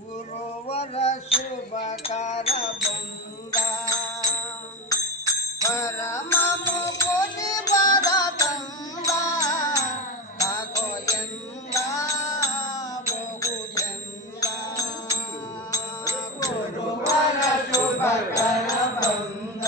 ಗುರುವರ ಶುಭಕಾರ ಬಂದ ಪರಮ ಮುಕುತಿ ಬರ ತಂದ ತಾಕೋ ಎಂದ ಬಹುಜಂದ ಗುರುವರ ಶುಭಕಾರ ಬಂದ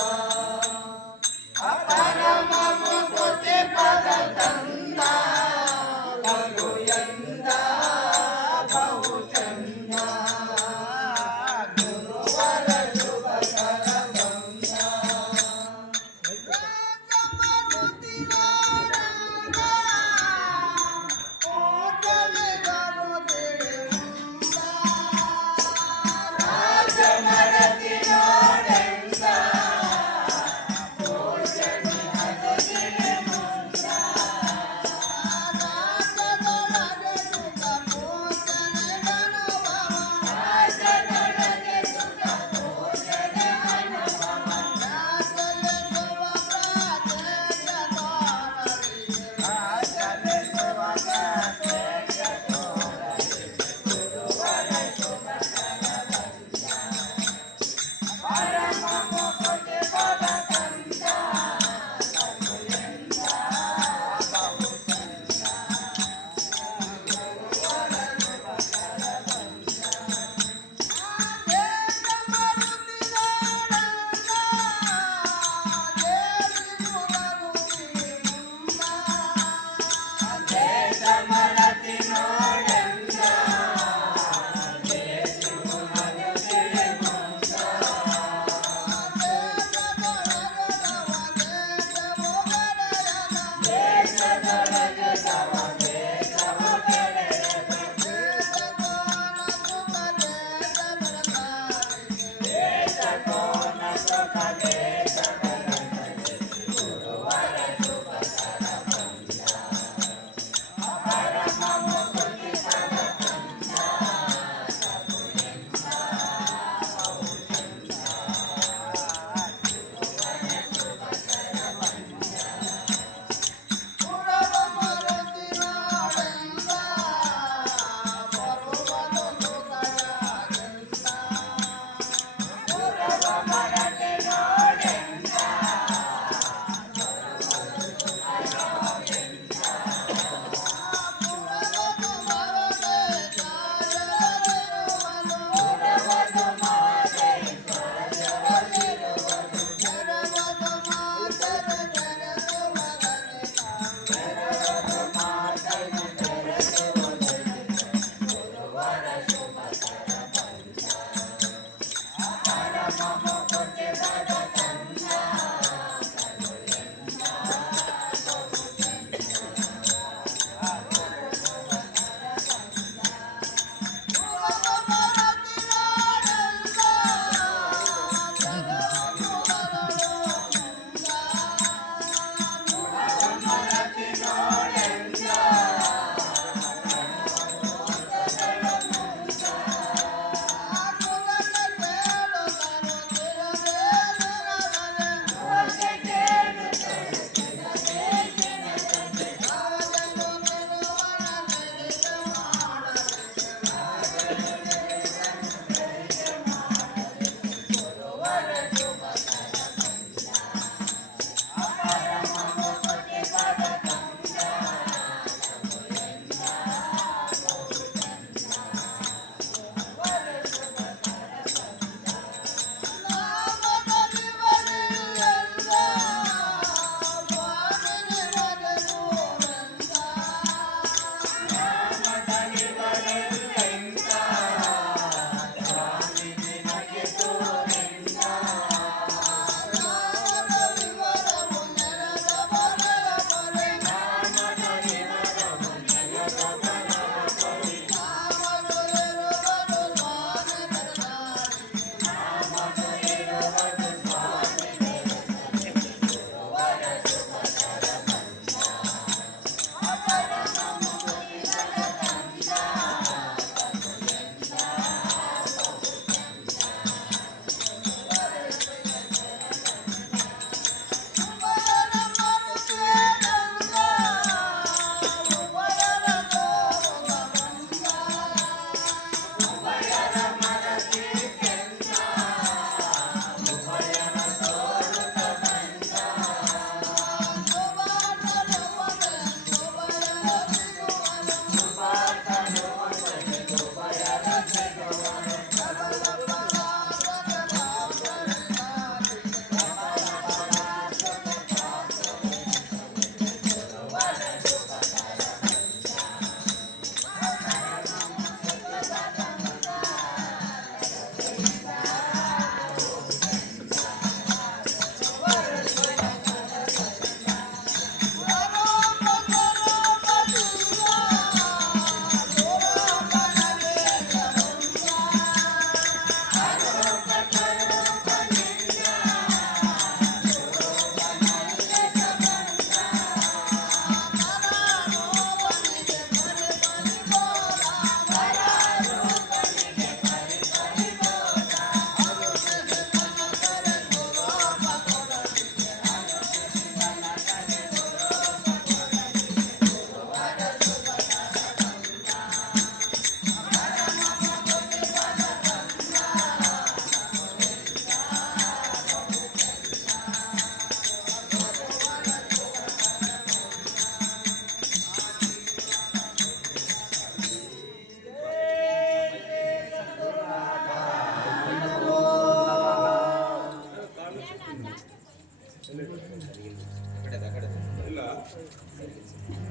ಇಲ್ಲ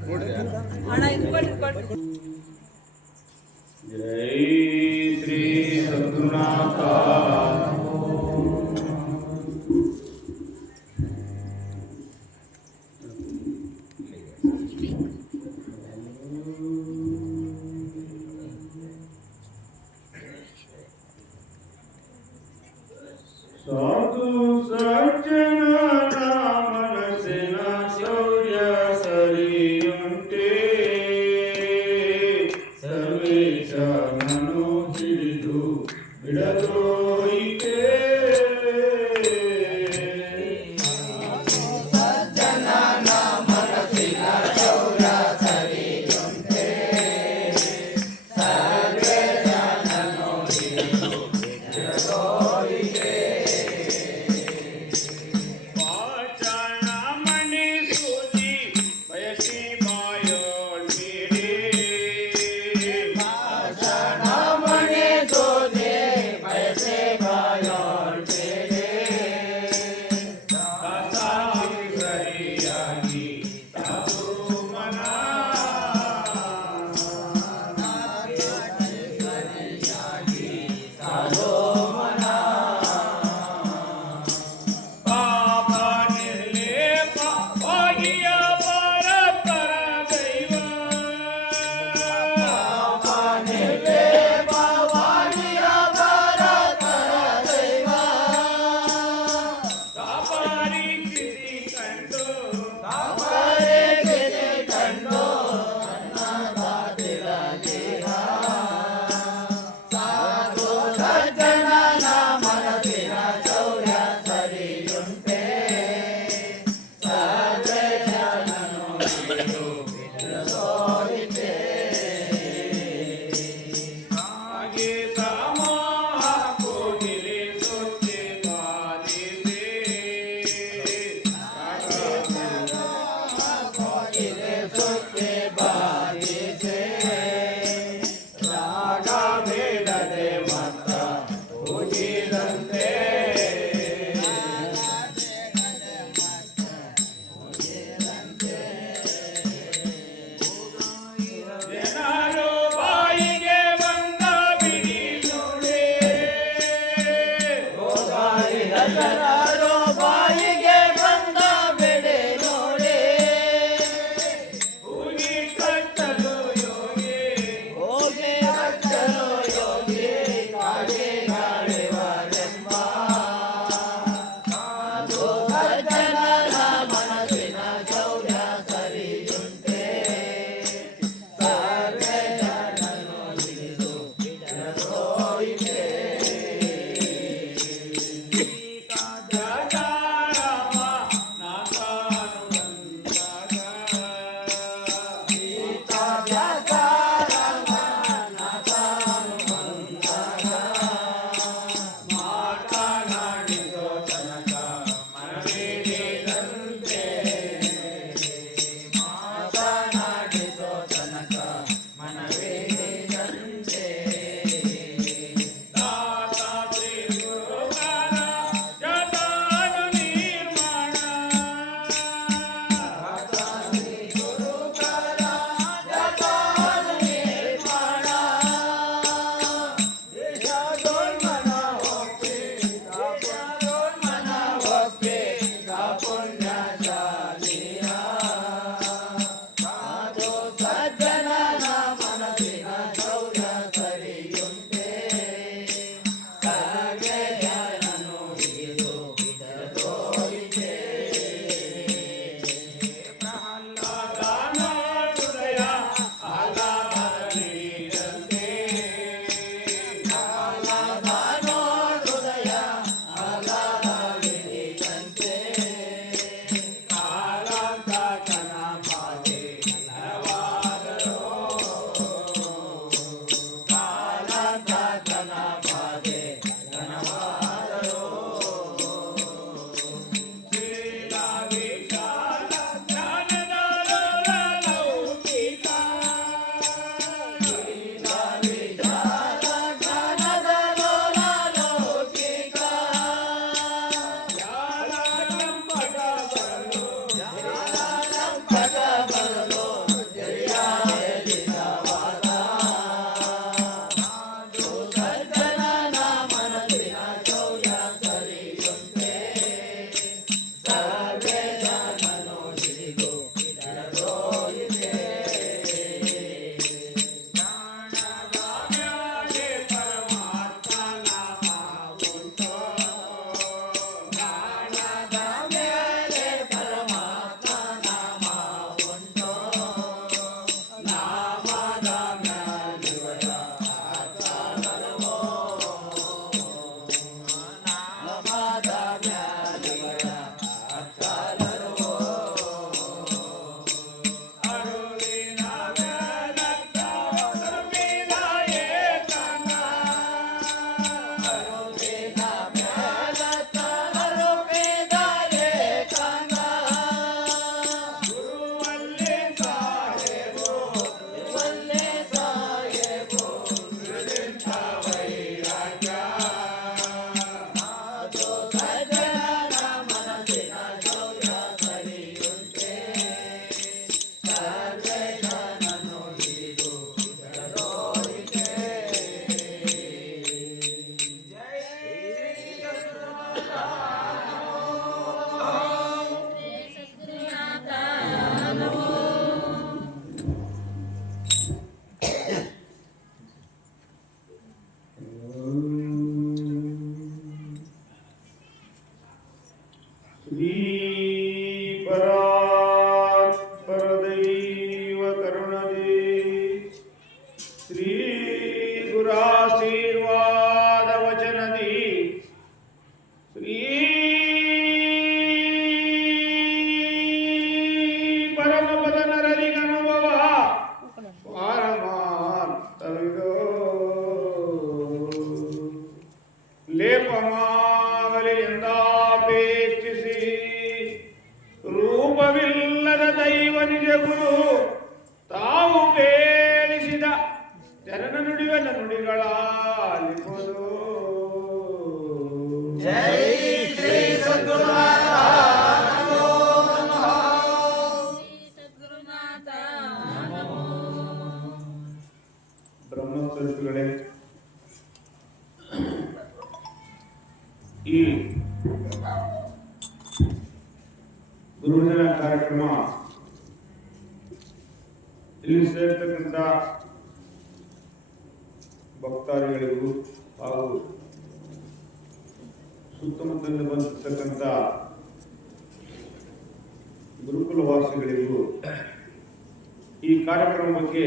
ನೋಡಿದ್ಯಾ? ಜೈ ಶ್ರೀ ಸದ್ಗುರುನಾಥ. ಸಾಧು ಸಜ್ಜನನ ಮನಸ್ಸಿನ ಶೌರ್ಯ ಸರಿಯುಂಟೆ, ಸರ್ವೇಶನನು ಹಿಡಿದು ಬಿಡದೋಯಿತೆ. ಪರಮಪದ ನರರಿಗನುಭವ ಪಾರಮಾರ್ಥವಿದೋ ಲೇಪಮಾಗಲಿ ಎಂದಾಪೇಕ್ಷಿಸಿ ರೂಪವಿಲ್ಲದ ದೈವ ನಿಜ ಗುರು ತಾವು ಬೇಳಿಸಿದ ಜನನ ನುಡಿವನ ನುಡಿಗಳಾಲಿಪುದು. ಜೈ ಶ್ರೀ ಸದ್ಗುರುನಾಥ ಬ್ರಹ್ಮಸ್ವರೂಪಿಗಳೇ, ಈ ಗುರುಜನ ಕಾರ್ಯಕ್ರಮ ಇಲ್ಲಿ ಸೇರ್ತಕ್ಕಂಥ ಭಕ್ತಾದಿಗಳಿಗೂ ಹಾಗೂ ಸುತ್ತಮುತ್ತಲಿಂದ ಬಂದಿರ್ತಕ್ಕಂಥ ಗುರುಕುಲವಾಸಿಗಳಿಗೂ ಈ ಕಾರ್ಯಕ್ರಮ ಬಗ್ಗೆ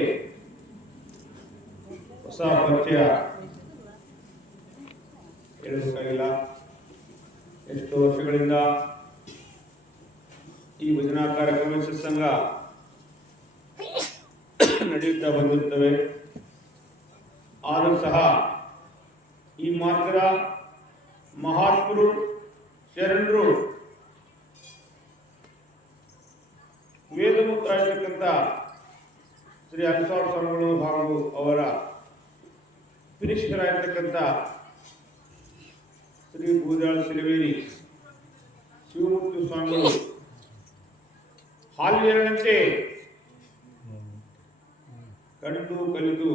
ಹೊಸ ಪರಿಚಯ ಹೇಳಬೇಕಾಗಿಲ್ಲ. ಎಷ್ಟೋ ವರ್ಷಗಳಿಂದ ಈ ಭಜನಾ ಕಾರ್ಯಕ್ರಮ ಸತ್ಸಂಗ ನಡೆಯುತ್ತಾ ಬಂದಿರುತ್ತವೆ. ಆದರೂ ಸಹ ಈ ಮಾರ್ಗದ ಮಹಾತ್ಮರು ಶರಣರು ವೇದಮುಕ್ತರಾಗಿರ್ತಕ್ಕಂಥ ಶ್ರೀ ಅಲಿಸಾರ್ ಸ್ವಾಮಿಗಳು ಹಾಗೂ ಅವರ ಪಿರಿಷ್ಠರಾಗಿರ್ತಕ್ಕಂಥ ಶ್ರೀ ಬೂದಾಳ ಸಿಲವೇರಿ ಶಿವಮೂರ್ತಿ ಸ್ವಾಮಿಗಳು ಹಾಲ್ಯರಂತೆ ಕಂಡು ಕಲಿತು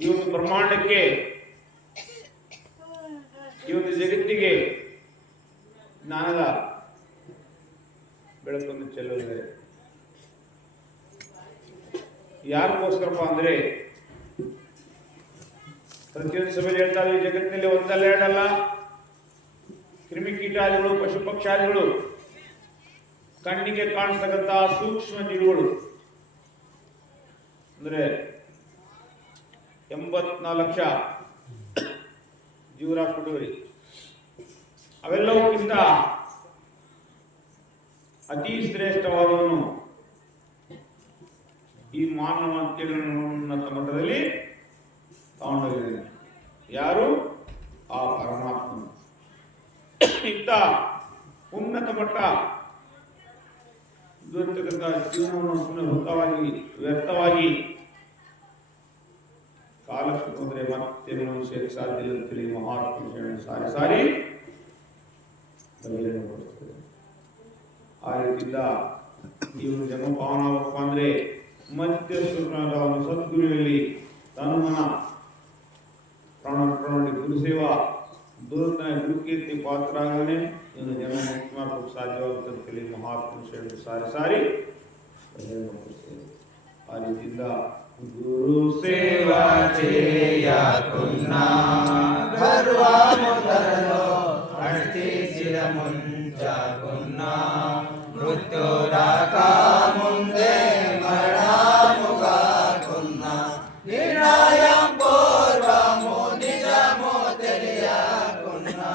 ಈ ಒಂದು ಬ್ರಹ್ಮಾಂಡಕ್ಕೆ, ಈ ಒಂದು ಜಗತ್ತಿಗೆ ಜ್ಞಾನದ ಬೆಳಕನ್ನು ಚೆಲ್ಲುವುದೇ. ಯಾರಿಗೋಸ್ಕರಪ್ಪ ಅಂದ್ರೆ ಪ್ರತಿಯೊಂದು ಸಭೆಯಲ್ಲಿ ಹೇಳ್ತಾರೆ, ಈ ಜಗತ್ತಿನಲ್ಲಿ ಒಂದಲ್ಲ ಎರಡಲ್ಲ ಕ್ರಿಮಿಕೀಟಾದಿಗಳು, ಪಶು ಪಕ್ಷಾದಿಗಳು, ಕಣ್ಣಿಗೆ ಕಾಣಿಸ್ತಕ್ಕಂಥ ಸೂಕ್ಷ್ಮ ಜೀವಿಗಳು ಅಂದ್ರೆ 84 ಲಕ್ಷ ಜೀವರಾಶಿಗಳು. ಅವೆಲ್ಲವಕ್ಕಿಂತ ಅತಿ ಶ್ರೇಷ್ಠವಾದವನು ಈ ಮಾನವ ಅಂತೇಳಿ ಉನ್ನತ ಮಟ್ಟದಲ್ಲಿ ತಗೊಂಡೋಗಿದ್ದಾನೆ. ಯಾರು? ಆ ಪರಮಾತ್ಮನು. ಇಂಥ ಉನ್ನತ ಮಟ್ಟ ಇರ್ತಕ್ಕಂಥ ಜೀವನವನ್ನು ಪುನಃ ವ್ಯರ್ಥವಾಗಿ ಕಾಲಕ್ಕೆ ಬಂದರೆ ಮತ್ತೆ ಮನುಷ್ಯಕ್ಕೆ ಸಾಧ್ಯ ಇಲ್ಲ ಅಂತೇಳಿ ಮಹಾತ್ಮ ಸಾರಿ ಸಾರಿ ಬಗೆಹರಿಸಿಕೊಳ್ಳುತ್ತದೆ. ಆ ರೀತಿಯಿಂದ ಇವನು ಜನ್ಮ ಪಾವನಪ್ಪ ಅಂದ್ರೆ ಮಧ್ಯ ಒಂದು ಸದ್ಗುರುವಿನಲ್ಲಿ ತನ್ನ ಪ್ರಾಣ ಗುರುಸೇವಾ ದೂರತನ ಗುರುಕೀರ್ತಿ ಪಾತ್ರರಾಗನೆ ಇವನು ಜನ್ಮ ಮುಕ್ತಿ ಮಾಡಲು ಸಾಧ್ಯವಾಗುತ್ತದೆ ಮಹಾತ್ಮ ಸಾರಿ ಸಾರಿ ಆ ರೀತಿಯಿಂದ ಗುರು ಸೇವಾ చేయకున్నా గర్వములలో అణిచిర ముంచకున్నా మృత్యు రాక ముందే మరణము కాకున్నా నిర్ణయం పూర్వము నిజము తెలియకున్నా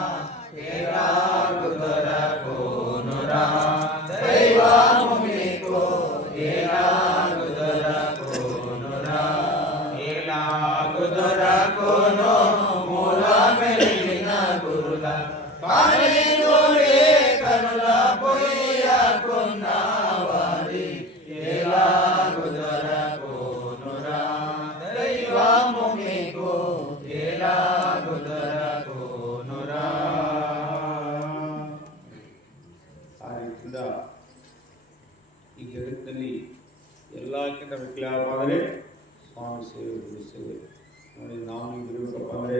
ఎలాగు దొరకునురా దైవము మీకు ఎలాగు దొరకునురా ఎలాగు దొరకును మూల మెలిన గురుల పాని గురి కనుల పొయ్యకున్నా వారి ఎలాగు దొరకునురా దైవము మీకు ఎలాగు దొరకునురా. ಆ ರೀತಿಯಿಂದ ಈ ಜಗತ್ತಿನಲ್ಲಿ ಎಲ್ಲಕ್ಕಿಂತ ವಿಕಲವಾದರೆ ಸ್ವಾಮಿ ಸೇವೆ, ಗುರು ಸೇವೆ. ನೋಡಿ, ನಾವು ನೀವು ಇರಬೇಕಪ್ಪ ಅಂದರೆ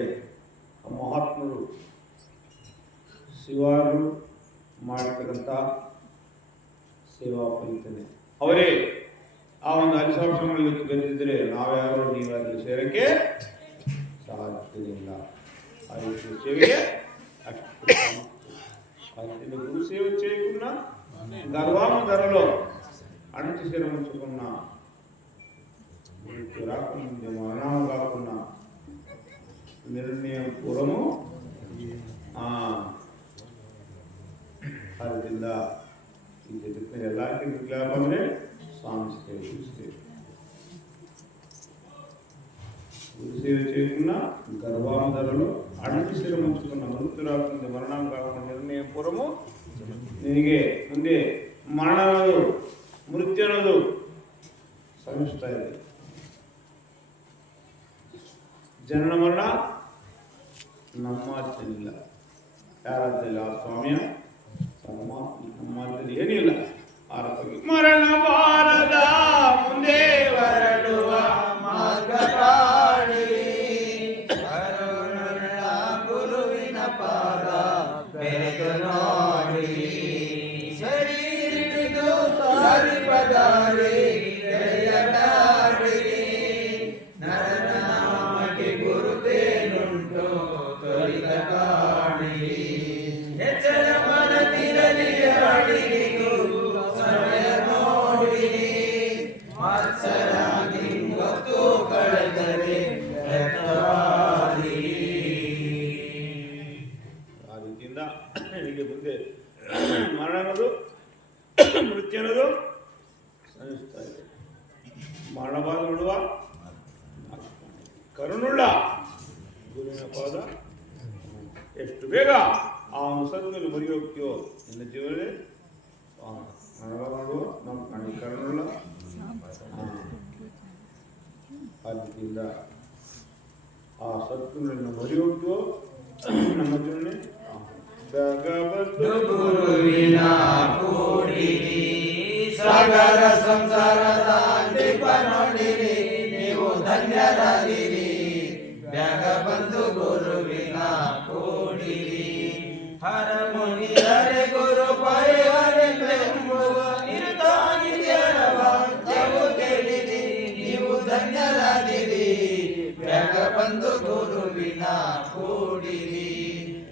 ಆ ಮಹಾತ್ಮರು ಶಿವರು ಮಾಡತಕ್ಕಂಥ ಸೇವಾ ಫಲಿತನೆ ಅವರೇ ಆ ಒಂದು ಅಲಿಸಾಶ್ರಮಗಳು ಇವತ್ತು ಬಂದಿದ್ದರೆ ನಾವ್ಯಾರು ನೀವ್ಯಾರು ಸೇರಕ್ಕೆ ಸಾಧ್ಯವಿಲ್ಲ. ఆ ರೀತಿ ಸೇವೆಗೆ అಷ್ಟು గురు సేవ చేయకున్నా గర్వాము ధరలో అణచిర ఉంచుకున్నా రాకుండా మరణము కాకుండా నిర్ణయం పూర్వము ಅದರಿಂದ ಈ ಜಗತ್ತಿನ ಎಲ್ಲಕ್ಕಿಂತ ಲಾಭ ಅಂದರೆ ಸ್ವಾಮಿ ಸೇವೆ ಸೇವೆ చేయకున్న గర్వాంధరులు అడుగు శిరముంచుకున్న మృత్యురాకుండా మరణం కాకుండా నిర్ణయపూర్వము ನಿನಗೆ ಮುಂದೆ ಮರಣ ಅನ್ನೋದು ಮೃತ್ಯು ಅನ್ನೋದು ಶ್ರಮಿಸ್ತಾ ಇದೆ. ಜನನ ಮರಣ ನಮ್ಮ ಇಲ್ಲ, ಯಾರದ್ದಿಲ್ಲ ಆ ಸ್ವಾಮಿಯ ನಮ್ಮಲ್ಲಿ ಏನಿಲ್ಲ. ಮರಣ ಬಾರದ ಮುಂದೆ ಹೊರಡುವ ಮಾರ್ಗ ಕಾಣಿರಿ, ಗುರುವಿನ ಪಾದ ಬೆರೆತು ನೋಡಿರಿ. ಸರಿ ಹಿಡಿದು ಸಾರಿಪದಾರಿ ನಡೆಯಲಾಡಿರಿ. ನರನ ನಾಮಕ್ಕೆ ಗುರುತೇನುಂಟು ತೊರಿದ ಕಾಣಿರಿ. ಎಚ್ಚರ ಮನದಿರಲಿ ಅಡಿಗೆ ಸಮಯ ನೋಡಿರಿ. ಮತ್ಸರಾಗಿ ಗೊತ್ತು ಕಳೆದರೆ ಆ ರೀತಿಯಿಂದ ಹೀಗೆ ಮುಂದೆ ಮರಣ ಅನ್ನೋದು ಮೃತ್ಯು ಅನ್ನೋದು ಸಹಿಸ್ತಾ ಇದೆ. ಮರಣಬಾಧ ಬಿಡುವ ಕರುಣುಳ್ಳ ಗುರುವಿನ ಪಾದ ಎಷ್ಟು ಬೇಗ ಆ ಸದ್ಮೇಲೆ ಮರಿ ಹೋಗ್ತೀವೋ ನಿನ್ನ ಜೀವನದಲ್ಲಿ ಮರಣಬಾಧ ಮಾಡುವ ನಮ್ಮ ಕಣ್ಣಿ ಕರುಣುಳ್ಳ. ಆ ರೀತಿಯಿಂದ ಆ ಸದ್ಮೇಲೆ ಮರಿ ಹೋಗ್ತೀವೋ ನಮ್ಮ ಜೀವನ ಗುರುವಿನ ಕೂಡಿರಿ. ಸಾಗರ ಸಂಸಾರದ ದೀಪ ನೋಡಿರಿ, ನೀವು ಧನ್ಯರಾಗಿರಿ. ಬ್ಯಾಗ ಬಂದು ಗುರುವಿನ ಕೂಡಿರಿ. ಹರ ಮುನಿದರೆ ಗುರು ಪರಿವಾರೆಂಬುವ ನಿರ್ಧಾನಿಯರ ವಾಕ್ಯವು ಕೇಳಿರಿ, ನೀವು ಧನ್ಯರಾಗಿರಿ. ಬ್ಯಾಗ ಬಂದು ಗುರುವಿನ ಕೂಡಿರಿ.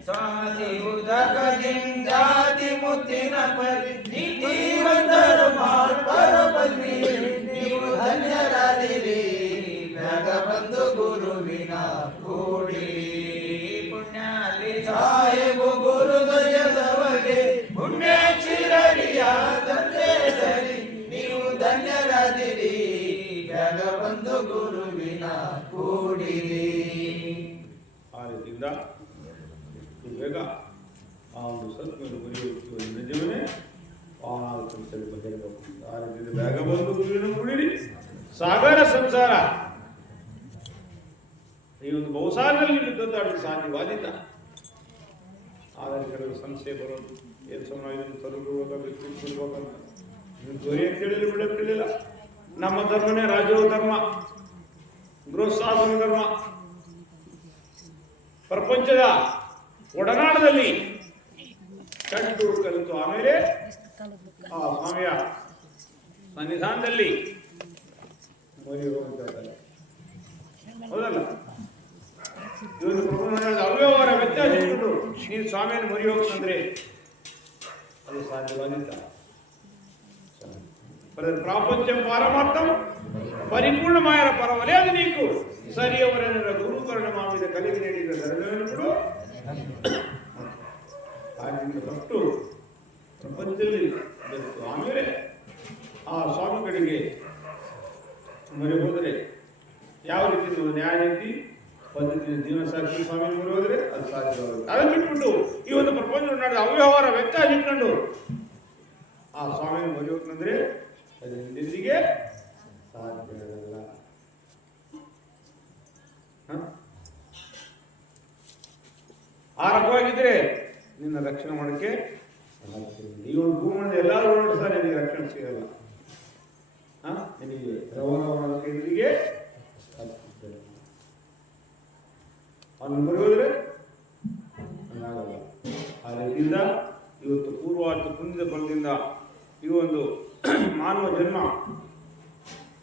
ಸ್ವಾತಿ ಉದಕದಿಂದಾದಿ ಮುತ್ತಿನ ಪರಿ ನೀತಿವಂತರು ಮಾಡ್ತಾರ ಬನ್ನಿ, ನೀವು ಧನ್ಯರಾದಿರಿ. ಬ್ಯಾಗ ಬಂದು ಗುರುವಿನ ಕೂಡಿರಿ. ಪುಣ್ಯಾಲಿ ಸಾಹೇಬು ಗುರು ದಯದವಗೆ ಪುಣ್ಯ ಚಿರರಿಯ ತಂದೆ ಸರಿ, ನೀವು ಧನ್ಯರಾದಿರಿ. ಬ್ಯಾಗ ಬಂದು ಗುರುವಿನ ಕೂಡಿರಿ. ಆ ರೀತಿಯಿಂದ ಬೇಗ ಆ ಒಂದು ಸತ್ಮೇಲೆ ಬರೆಯುವ ನಿಜವೇ ಪಾವನಾದಲ್ಲಿ ಬಗೆಹರಬೇಕು. ಆ ರೀತಿಯಿಂದ ಬೇಗ ಬಂದು ಗುರುವಿನ ಕುಡಿರಿ. ಸಾಗರ ಸಂಸಾರ ಈ ಒಂದು ಬಹುಸಾಗರಲ್ಲಿ ದೊಡ್ಡಾಡಲು ಸಾಧ್ಯವಾದಿಲ್ಲ. ಆದರೆ ಕೆಲವು ಸಂಶಯ ಬರೋದು, ಏನು ಸಮಯ ಇದನ್ನು ತರುವುದಕ್ಕೆ ಬಿಡ್ಬೇಕಂತ ನೀವು ಧ್ವನಿ ಅಂತ ಹೇಳಿದ್ರೆ ಬಿಡಕ್ಕಿಲ್ಲ. ನಮ್ಮ ಧರ್ಮನೇ ರಾಜೋ ಧರ್ಮ, ಗೃಹಸ್ಥಾಸನ ಧರ್ಮ. ಪ್ರಪಂಚದ ಒಡನಾಡದಲ್ಲಿ ಕಂಡು ಕಲಿತು ಆಮೇಲೆ ಆ ಸ್ವಾಮಿಯ ಸನ್ನಿಧಾನದಲ್ಲಿ ಮರಿ ಹೋಗ್ತಾರೆ. ಹೌದಲ್ಲ? ಇವತ್ತು ಪ್ರಪಂಚದ ಅವ್ಯವಹಾರ ವ್ಯತ್ಯಾಸ ಇಟ್ಬಿಟ್ಟು ನೀನು ಸ್ವಾಮಿಯನ್ನು ಮರಿ ಹೋಗ್ತಂದ್ರೆ ಅದು ಸಾಧ್ಯವಾಗಿಲ್ಲ. ಪ್ರಾಪಂಚಂ ಪಾರಮಾರ್ಥಂ ಪರಿಪೂರ್ಣಮಾಯರ ಪರವಲೇ ಅದು ನೀಕು ಸರಿಯವರನ್ನ ಗುರುಕರಣ ಮಾಡಿದ ಕಲೆಗೆ ನೀಡಿದ ಧರ್ಮವನ್ನು ಬಿಡು. ಆದ್ದರಿಂದ ಫಸ್ಟು ಪ್ರಪಂಚದಲ್ಲಿ ಆಮೇಲೆ ಆ ಸ್ವಾಮಿ ಕಡೆಗೆ ಮೊರೆ ಹೋದರೆ ಯಾವ ರೀತಿ ನ್ಯಾಯ ನೀತಿ ಪದ್ಧತಿ ಜೀವನ ಸಾಕ್ಷಿ ಸ್ವಾಮಿ ಮೊರೆ ಹೋದರೆ ಅದು ಸಾಧ್ಯವಾಗುತ್ತೆ. ಅದನ್ನು ಬಿಟ್ಬಿಟ್ಟು ಈ ಒಂದು ಪ್ರಪಂಚ ನಡೆದ ಅವ್ಯವಹಾರ ವ್ಯತ್ಯಾಸ ಇಟ್ಕೊಂಡು ಆ ಸ್ವಾಮಿಯನ್ನು ಮೊರೆ ಹೋಗ್ತಂದ್ರೆ ಅದು ಹಿಂದಿಗೆ ಸಾಧ್ಯವಿಲ್ಲ. ಆ ರಕವಾಗಿದ್ರೆ ನಿನ್ನ ರಕ್ಷಣೆ ಮಾಡೋಕ್ಕೆ ಈ ಒಂದು ಭೂಮಿ ಎಲ್ಲರೂ ನೋಡಿಸ್ತಾರೆ, ನಿನಗೆ ರಕ್ಷಣೆ ಸಿಗಲ್ಲ. ನಿನಗೆ ರವನಿಗೆ ಅವನು ಬರೆಯೋದ್ರೆ ಹಂಗಾಗಲ್ಲ. ಆ ರೀತಿಯಿಂದ ಇವತ್ತು ಪೂರ್ವಾರ್ಥ ಪುಣ್ಯದ ಫಲದಿಂದ ಈ ಒಂದು ಮಾನವ ಜನ್ಮ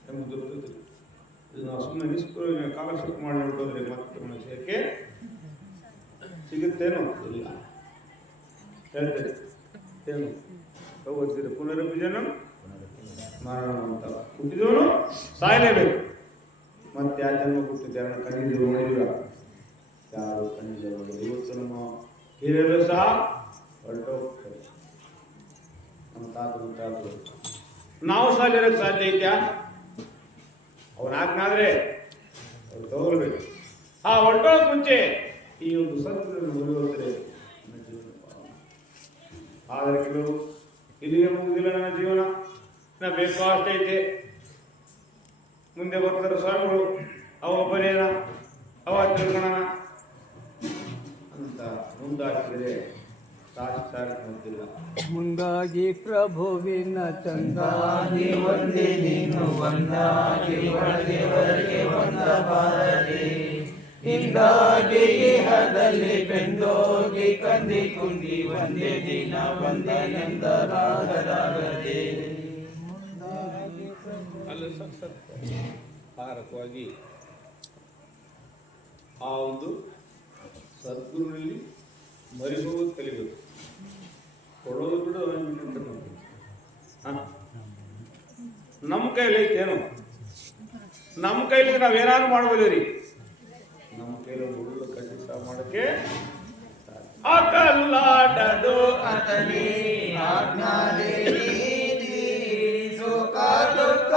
ನಮಗೆ ದೊರೆತದೆ. ಇದು ನಾವು ಸುಮ್ಮನೆ ನಿಷ್ಪ್ರಯೋಜನ ಕಾಲಕ್ಷೇಪ ಮಾಡಿ ಹೊರಟೋದ್ರೆ ಮತ್ತೆ ಮನುಷ್ಯಕ್ಕೆ ಸಿಗುತ್ತೇನೋ ಇಲ್ಲ. ಹೇಳ್ತೇನೆ ಏನು ಭಗವದ್ಗೀತೆ ಪುನರಪಿ ಜನಂ ಮರಣ ಅಂತ ಹುಟ್ಟಿದವನು ಸಾಯಲೇಬೇಕು. ಮತ್ತೆ ಆ ಜನ್ಮ ಹುಟ್ಟಿದ ಯಾರನ್ನ ಕಣ್ಣಿದ್ರು ನೋಡಿಲ್ಲ, ಯಾರು ಕಣ್ಣಿದ್ರು. ಇವತ್ತು ನಮ್ಮ ಹಿರಿಯರು ಸಹ ಹೊರಟೋಗ್ತಾರೆ. ನಮ್ಮ ನಮ್ಮ ತಾತ ಮುತ್ತಾತರು ನಾವು ಸಾಲಿರೋಕ್ಕೆ ಸಾಧ್ಯ ಐತ್ಯಾ? ಅವನ ಆಜ್ಞಾದ್ರೆ ಅವ್ರು ತಗೊಳ್ಬೇಕು. ಆ ಹೊರಟೋಕ್ ಮುಂಚೆ ಈ ಒಂದು ಸತ್ಯವನ್ನು ಮುರಿಯೋದ್ರೆ ನನ್ನ ಜೀವನ ಆದರೆ ಕೆಲವು ಇಲ್ಲಿಗೆ ಮುಗಿದಿಲ್ಲ ನನ್ನ ಜೀವನ, ನಾ ಬೇಕಾಗ್ತೈತೆ, ಮುಂದೆ ಬರ್ತಾರೆ ಸ್ವಾಮಿಗಳು, ಅವ ಒಬ್ಬನೇನ ಅವ ತಿಳ್ಕೊಳ್ಳೋಣ ಅಂತ ಮುಂದಾಕಿದರೆ ಸಾಧಿಸಾರಿಲ್ಲ. ಮುಂದಾಗಿ ಪ್ರಭುವಿನ ಚಂದಾಗಿ ಒಂದೇ ನೀನು ಒಂದಾಗಿ ಒಳಗೆ ಒಂದಬಾರದೆ, ಹಿಂದಾಗಿ ಇಹದಲ್ಲಿ ಬೆಂದೋಗಿ ಕಂದಿ ಕುಂದಿ ಒಂದೇ ದಿನ ಒಂದೆಂದರಾಗದಾಗದೆ. ಅಲ್ಲಿ ಸಾರಕವಾಗಿ ಆ ಒಂದು ಸದ್ಗುರುನಲ್ಲಿ ಮರಿಹೋಗೋದು ಕಲಿಬೇಕು. ಕೊಡೋದು ಬಿಡು ನಮ್ಮ ಕೈಲಿ ಐತೇನು? ನಮ್ಮ ಕೈಲಿ ನಾವೇನಾದ್ರು ಮಾಡ್ಬೋದ್ರಿ, ನಮ್ಮ ಕೈಲಿ ಉಳ್ಳು ಖಂಡಿತ ಮಾಡಕ್ಕೆ ಅಕಲ್ಲಾಟದು ಅತನೇ ಆಜ್ಞಾನೇ ಸುಖ ದುಃಖ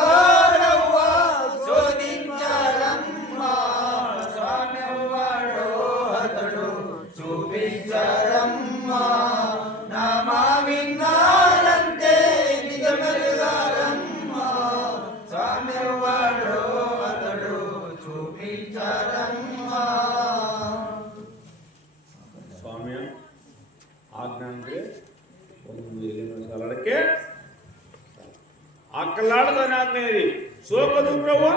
ಶೋಧಿಂಚರಮ್ಮ ಸ್ವಾಮ್ಯವಾಡೋ ಹತಡು చూపించరమ్మ నామావిన్నారంతే నిజమెరుగారమ్మ స్వామివాడు అతడు చూపించరమ్మ. ಸ್ವಾಮಿಯ ಆಜ್ಞೆ ಅಂದ್ರೆ ಒಂದು ಎಲ್ಲಿನ ಸರಳಕ್ಕೆ ಅಕ್ಕಲಾಡದ ಆಜ್ಞೆ ಇದೆ. ಶೋಕ ದುಃಖವು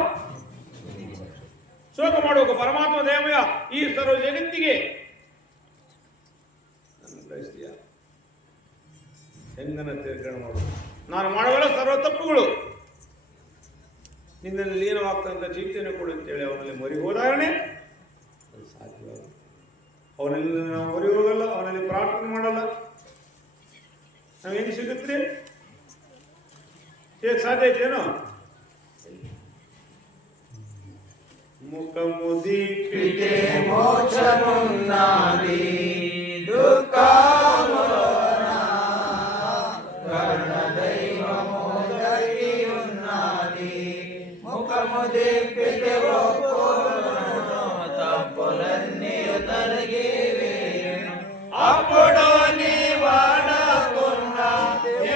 ಶೋಕ ಮಾಡುವ ಪರಮಾತ್ಮ ದೇವಯ ಈ ಸರ್ವ ಜಗತ್ತಿಗೆ ಹೆಂಗನ ತೀರ್ಕರಣ ಮಾಡು. ನಾನು ಮಾಡುವಲ್ಲ ಸರ್ವ ತಪ್ಪುಗಳು ನಿನ್ನಲ್ಲಿ ಲೀನವಾಗ್ತಂತ ಚೈತನ್ಯ ಕೊಡು ಅಂತೇಳಿ ಅವನಲ್ಲಿ ಮರಿ ಹೋದಾಗಣೆ ಅದು ಸಾಧ್ಯವಾಗ. ಅವನಲ್ಲಿ ನಾವು ಮರಿ ಹೋಗಲ್ಲ, ಅವನಲ್ಲಿ ಪ್ರಾರ್ಥನೆ ಮಾಡಲ್ಲ, ನಾವು ಹೆಂಗೆ ಸಿಗುತ್ತೆ? ಹೇಗೆ ಸಾಧ್ಯ ಐತೇನೋ? ಮುಖ ಮುದಿ పితే మోక్షమున్నది దుఃఖములోన కరుణ దైవము దరి ఉన్నది. ముఖము దిప్పితే ఒప్పును తప్పులన్నీ తొలగివేయును. అప్పుడు నీ వాడకున్న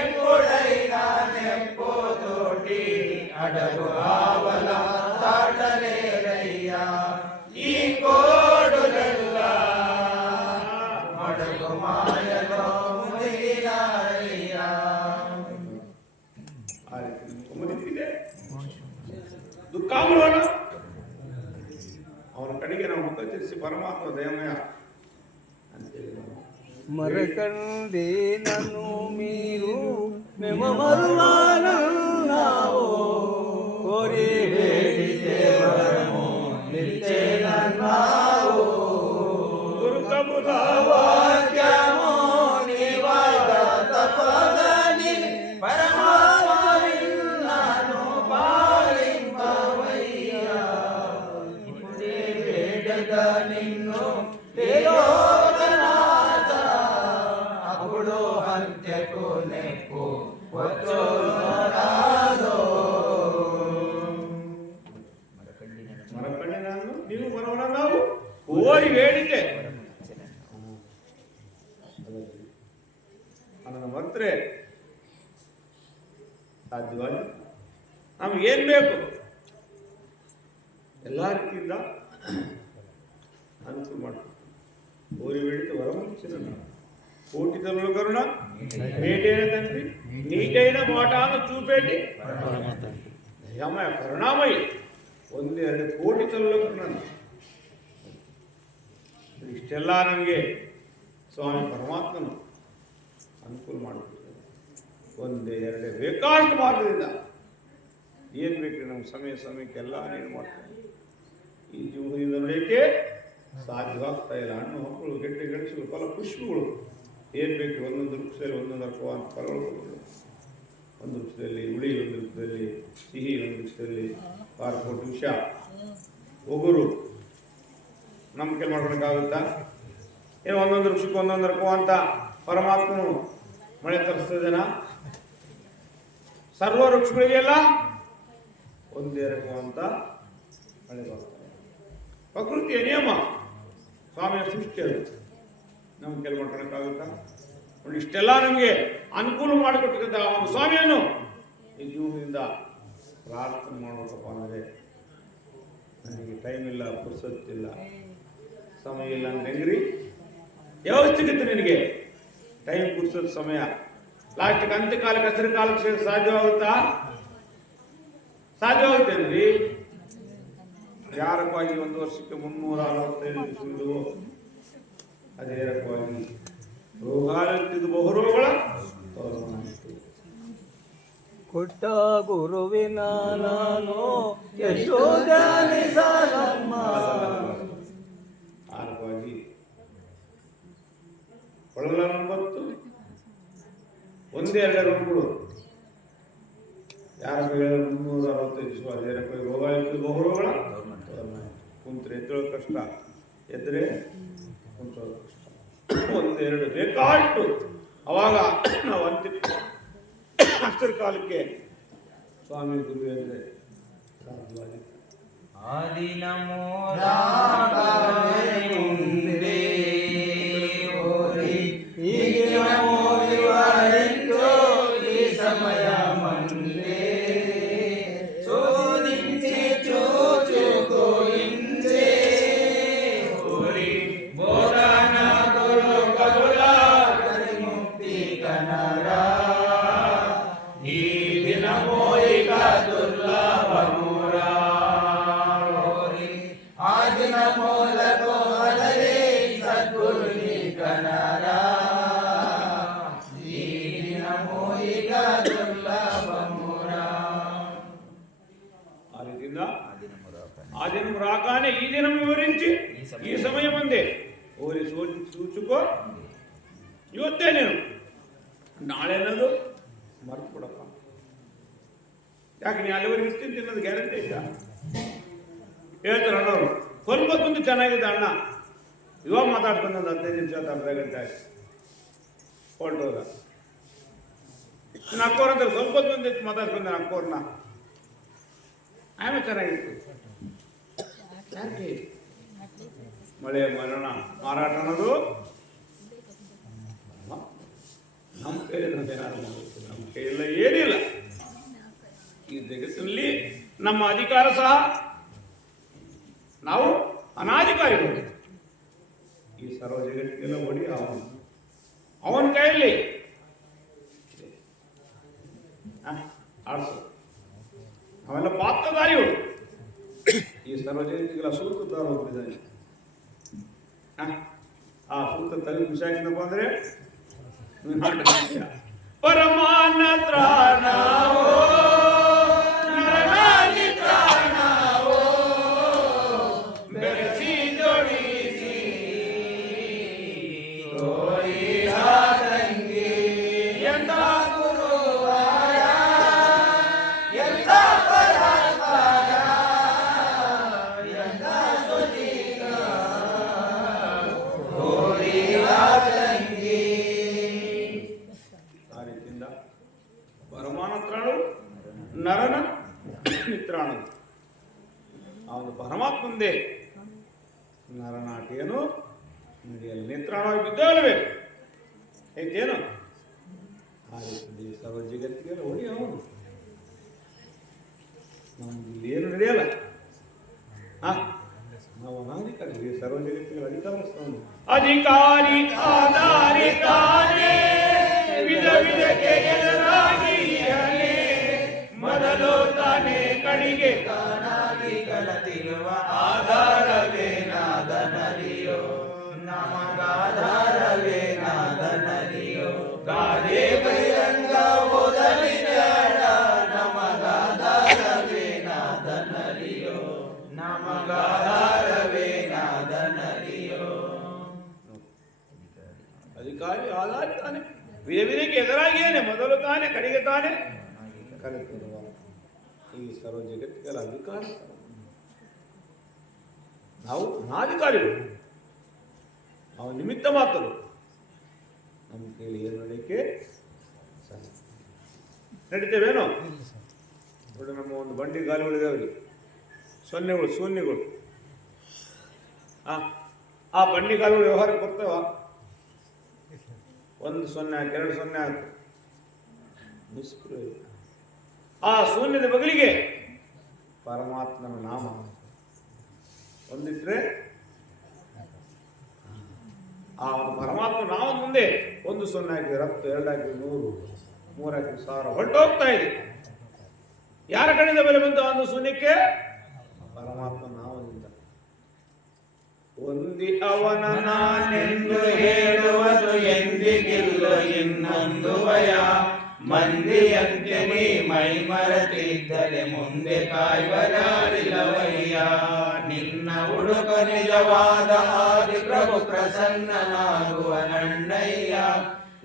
ఎప్పుడైనా నెప్పుతోటి అడగు ఆవల తాటలేరయ్యా ఈ కోడులెల్ల అడుగు మాయలో ముదిగినారయ్యా. ಆ ರೀತಿ ಮುಖ ಮುದಿತ್ತಿದೆ ದುಃಖಾಮುಲೋನ ಅವನ ಕಡೆಗೆ ನಾವು ಮುಖ ತಿರ್ಸಿ ಪರಮಾತ್ಮ ದಯಮಯ ಅಂತೇಳಿ ನಾವು ಮರಕಂದೆ ನನ್ನು మీరు మేము మరువాను నావో కోరి వేడితే వరము నిలిచేనన్నావు. దుర్గముల వాక్యము నీ వాద తపదని పరమాత్మను పాలింపవయ్యా. ఇప్పుడే వేడగా నిన్ను తేలోకనాథ, అప్పుడు హత్యకు నెప్పు వచ్చోనో రాదో. ಮರಕಂಡೆ ನಾನು ನೀವು ಮರವನ ನಾವು ಓರಿ ಬೇಡಿದ್ದೆ ಅದನ್ನು ಮರೆತರೆ ಸಾಧ್ಯವಾಗಿ ನಮಗೇನು ಬೇಕು ಎಲ್ಲ ರೀತಿಯಿಂದ ಅನುಕೂಲ ಮಾಡ್ತೀವಿ. ಓರಿ ಬೇಡಿతే వరముచ్చిన కోటి తల్లుల కరుణ మేటైన తండ్రి నీటైన మోటాను చూపెట్టి దయమయ కరుణామయి ಒಂದೆರಡು ಕೋಟಿ ತಲ್ಲಕ್ಕೂ ನಾನು ಇಷ್ಟೆಲ್ಲ ನನಗೆ ಸ್ವಾಮಿ ಪರಮಾತ್ಮನು ಅನುಕೂಲ ಮಾಡಿಕೊಡ್ತಾರೆ. ಒಂದೇ ಎರಡೇ ಬೇಕಾಷ್ಟು ಮಾರ್ಗದಿಂದ ಏನು ಬೇಕು ನಮ್ಮ ಸಮಯಕ್ಕೆಲ್ಲ ನೀನು ಮಾಡ್ತಾನೆ. ಈ ಜೀವನದಿಂದ ನಡೆಯೋಕ್ಕೆ ಸಾಧ್ಯವಾಗ್ತಾ ಇಲ್ಲ. ಹಣ್ಣು ಮಕ್ಕಳು ಗೆಡ್ಡೆ ಗೆಣಸುಗಳು ಫಲ ಪುಷ್ಪಗಳು ಏನು ಬೇಕು ಒಂದೊಂದು ವೃಕ್ಷದಲ್ಲಿ ಒಂದೊಂದು ಅರ್ಕವಾದ ಫಲಗಳು ಕೊಡೋದು. ಒಂದು ವೃಕ್ಷದಲ್ಲಿ ಹುಳಿ, ಒಂದು ವೃಕ್ಷದಲ್ಲಿ ಸಿಹಿ, ಒಂದು ವೃಕ್ಷದಲ್ಲಿ ಕಾರ್ಪೋಟ್ ವಿಷ, ಒಗುರು ನಮ್ಮ ಕೆಲ ಮಾಡ್ಕೊಳಕ್ಕಾಗುತ್ತಾ? ಏನು ಒಂದೊಂದು ವೃಕ್ಷಕ್ಕೆ ಒಂದೊಂದು ಅರ್ಕವ ಅಂತ ಪರಮಾತ್ಮನು ಮಳೆ ತರಿಸ್ತದನ ಸರ್ವ ವೃಕ್ಷಗಳಿಗೆಲ್ಲ ಒಂದೇ ರಕವಂತ ಮಳೆ ಬರ್ತದೆ. ಪ್ರಕೃತಿಯ ನಿಯಮ, ಸ್ವಾಮಿಯ ಸೃಷ್ಟಿಯರು. ನಮ್ಗೆ ಕೆಲವು ಮಾಡ್ಕೊಳಕ್ಕಾಗುತ್ತಾ? ಇಷ್ಟೆಲ್ಲ ನಮಗೆ ಅನುಕೂಲ ಮಾಡಿಕೊಟ್ಟಿದ್ದ ಅವನು ಸ್ವಾಮಿಯನ್ನು ಈ ಜೀವನದಿಂದ ಪ್ರಾರ್ಥನೆ ಮಾಡಬೇಕಪ್ಪ ಅಂದರೆ ನನಗೆ ಟೈಮ್ ಇಲ್ಲ, ಪುರ್ಸೊತ್ತಿಲ್ಲ, ಸಮಯ ಇಲ್ಲ ಅಂದ್ರೆ ಹೆಂಗ್ರಿ? ಯಾವಾಗ ಸಿಗುತ್ತೆ ನಿನಗೆ ಟೈಮ್, ಪುರ್ಸೊತ್ತು, ಸಮಯ? ಲಾಸ್ಟಿಗೆ ಅಂತ್ಯಕಾಲಕ್ಕೆ ಹಸಿರು ಕಾಲಕ್ಕೆ ಸಾಧ್ಯವಾಗುತ್ತಾ? ಸಾಧ್ಯವಾಗುತ್ತೇನ್ರಿ? ಯಾರಕ್ಕಾಗಿ ಒಂದು ವರ್ಷಕ್ಕೆ 365 ದಿವಸವಿದೆಯೋ ಅದೇ ರಕವಾಗಿ ರೋಗಾಲತ್ತಿದ್ದು ಬಹುರೋಗಗಳ ಕೊಟ್ಟ ಗುರುವಿನ ನಾನು ಯಶೋಧನೆ ಸಾರಮ್ಮ. ಆರವಾಗಿ ಒಳ್ಳ 9 ಒಂದೆರಡು ರೋಗಗಳು. ಯಾರ 365 ದಿವಸ ಅದೇ ರಕವಾಗಿ ರೋಗಾಲತ್ತಿದ್ದು ಬಹುರೋಗಗಳ ಕುಂತ್ರೆ ಎದ್ದೇಳೋ ಕಷ್ಟ, ಎದ್ರೆ ಕುಂತ್ಕೊಳ್ಳೋ ಕಷ್ಟ. ಒಂದೆರಡು ಬೇಕಾಟ್ಟು ಅವಾಗ ನಾವು ಹಸಿರು ಕಾಲಕ್ಕೆ ಸ್ವಾಮಿ ಗುರು ಅಂದರೆ ಸಾಧ್ಯವಾಗಿತ್ತು. ಆದಿನ ಮುಂದೆ ಈಗಿನ ಮೋರಿವಾರೆಂದು ಈ ಸಮಯ ಮಂದೆ ಸೋದಿಂಚೆ ಚೋಚುಕೋ ಹಿಂದೆ ಹೋರಿ ಬೋಧನ ಗುರು ಕರುಳ ಮುಕ್ತಿ ಕನರ ಈ ದಿನ ಮೋಯಿಕ ದುರ್ಲಭ ಮೂರ ಹೋರಿ ಆ ದಿನ ಮೂಲಕೋ ಹಲರೇ ಸದ್ಗುರುನಿ ಕನರ ಈ ದಿನ ಮೋಯಿಕ ದುರ್ಲಭ ಮೂರ. ఆ రీతిగా ఆ దినం రాగానే ఈ దినం వివరించి ఈ సమయం అందే ఓరి చూచుకో ಇವತ್ತೇ ನೀನು ನಾಳೆ ಅನ್ನೋದು ಮರ್ತು ಕೊಡಪ್ಪ. ಯಾಕೆ ನೀ ಅಲ್ಲಿವರೆಗೆ ಇರ್ತೀನಿ ಅನ್ನೋದು ಗ್ಯಾರಂಟಿ ಇಲ್ಲ. ಹೇಳ್ತಾರೆ ಅಣ್ಣವರು, ಸ್ವಲ್ಪ ಹೊತ್ತು ಚೆನ್ನಾಗಿದೆ ಅಣ್ಣ, ಇವಾಗ ಮಾತಾಡ್ಕೊಂಡು ಒಂದು 15 ನಿಮಿಷ ಅರ್ಧ ಗಂಟೆ ಆಯ್ತು ಹೊರಟೋದ. ಅಕ್ಕೋರ್ ಅಂತ ಸ್ವಲ್ಪ ಹೊತ್ತು ಮಾತಾಡ್ಕೊಂಡೆ ಅಕ್ಕೋರ್ನ, ಆಮೇಲೆ ಚೆನ್ನಾಗಿತ್ತು. ಯಾಕೆ ಮಳೆ ಮರಣ ಮಾರಾಟ ಅನ್ನೋದು ನಮ್ಮ ಕೈಯಲ್ಲಿ ನಮ್ಮ ಕೈಯೆಲ್ಲ ಏನಿಲ್ಲ. ಈ ಜಗತ್ತಿನಲ್ಲಿ ನಮ್ಮ ಅಧಿಕಾರ ಸಹ ನಾವು ಅನಾಧಿಕಾರಿಗಳು. ಈ ಸರ್ವ ಜಗತ್ತಿಗೆಲ್ಲ ಒಡಿ ಅವನ ಕೈಯಲ್ಲಿ ಆಡ್ಸು. ಅವೆಲ್ಲ ಪಾತ್ರಧಾರಿಗಳು. ಈ ಸರ್ವ ಜಗತ್ತಿಗೆಲ್ಲ ಸೂತ್ರಧಾರ ಹೋಗ್ತಿದ್ದಾನೆ. ಆ ಸೂತ್ರ ತಲೆ ಖುಷಿಯಾಗಿದ್ದಪ್ಪ ಅಂದ್ರೆ ಪರಮಾನ ತ್ರಾಣವೋ ನರನಾಗಿ ತ್ರಾಣವೋ ಬೆರೆಸಿ ಜೋಡಿಸಿ ತೋರಿದ ತಂಗಿ ಎಂದ ಗುರುವಾರ ಎಂದ ಪರಾತ್ಪರ ಎಂದ ಸುದೀಗ ತೋರಿದ ತಂಗಿ. ಆ ರೀತಿಯಿಂದ ಪರಮಾನ ತ್ರಾಣು ನರನ ಮಿತ್ರಾಣು. ಅವನು ಪರಮಾತ್ಮಂದೇ ನರನಾಟಿಯನು ನಡೆಯಲು ನೇತ್ರಾಣವಾಗಿ ಬಿದ್ದವಲ್ಲವೇ ಐತೇನು? ಆ ರೀತಿ ಸರ್ವ ಜಗತ್ತಿಗೆ ಹೊಡಿ ಅವನು. ನಮ್ಗೆ ಏನು ನಡೆಯಲ್ಲ. ನಾವು ಅನಾಧಿಕಾರಿ, ಸರ್ವ ಜಗತ್ತಿಗೆ ಅಧಿಕಾರಸ್ಥವನು. ಅಧಿಕಾರಿ ಆಧಾರಿತಾನೆ ವಿಧ ವಿಧಕ್ಕೆ ಎದುರಾಗಿ ಮೊದಲು ತಾನೇ ಕಡಿಗೆ ತಾನಾಗಿ ಕಲತಿರುವ ಆಧಾರವೇನಾದನರಿಯೋ ನಮಗಾಧಾರವೇನಾದನರಿಯೋ ಗಾದೆ ಬಹಿರಂಗ ಓದಲಿದಾಡ ನಮಗಾಧಾರವೇನಾದನರಿಯೋ ನಮಗಾಧಾರವೇನಾದನರಿಯೋ. ಅಧಿಕಾರಿ ಆಧಾರಿತಾನೆ ವಿಧ ವಿಧಕ್ಕೆ ಎದುರಾಗಿಯೇನೆ ಮೊದಲು ತಾನೇ ಕಡಿಗೆ ತಾನೇ ಕಲಿತಿರುವ ಈ ಸರ್ವ ಜಗತ್ತಿಗೆಲ್ಲ ಅಧಿಕಾರ. ನಾವು ಅನಾಧಿಕಾರಿಗಳು, ನಾವು ನಿಮಿತ್ತ ಮಾತರು. ನಮ್ಮ ಕೈಲಿ ಏನು ನಡೆಯಕ್ಕೆ ನಡೀತೇವೇನು? ನೋಡಿ, ನಮ್ಮ ಒಂದು ಬಂಡಿ ಗಾಲಿಗಳಿದಾವೆ, ಸೊನ್ನೆಗಳು, ಶೂನ್ಯಗಳು. ಆ ಬಂಡಿ ಗಾಲಿಗಳು ವ್ಯವಹಾರಕ್ಕೆ ಬರ್ತಾವ. 1 0 ಹಾಕಿ 2 0 ಹಾಕಿ ನಿಷ್ಪ್ರಯೋಜನ. ಆ ಶೂನ್ಯದ ಬಗಲಿಗೆ ಪರಮಾತ್ಮನ ನಾಮ ಒಂದಿಟ್ರೆ ಆ ಒಂದು ಪರಮಾತ್ಮ ನಾಮ ಮುಂದೆ 1 0 ಹಾಕಿ 10, 2 ಹಾಕಿ 100, 3 ಹಾಕಿ 1000 ಹೊರಟೋಗ್ತಾ ಇದೆ. ಯಾರ ಕಡೆಯಿಂದ ಬೆಲೆ ಬಂತು? ಒಂದು ಶೂನ್ಯಕ್ಕೆ ಪರಮಾತ್ಮ ನಾಮದಿಂದ. ಒಂದಿ ಅವನ ನಾನೆಂದು ಹೇಳುವುದು ಎಂದಿಗಿಲ್ಲ ಇನ್ನೊಂದು ಭಯ. ಮಂದಿಯಂತೆ ನೀ ಮೈ ಮರೆತಿದ್ದರೆ ಮುಂದೆ ಕಾಯುವರಾರಿಲ್ಲವಯ್ಯ. ನಿನ್ನ ಹುಡುಕ ನಿಜವಾದ ಆದಿ ಪ್ರಭು ಪ್ರಸನ್ನನಾಗುವ ನನ್ನಯ್ಯ.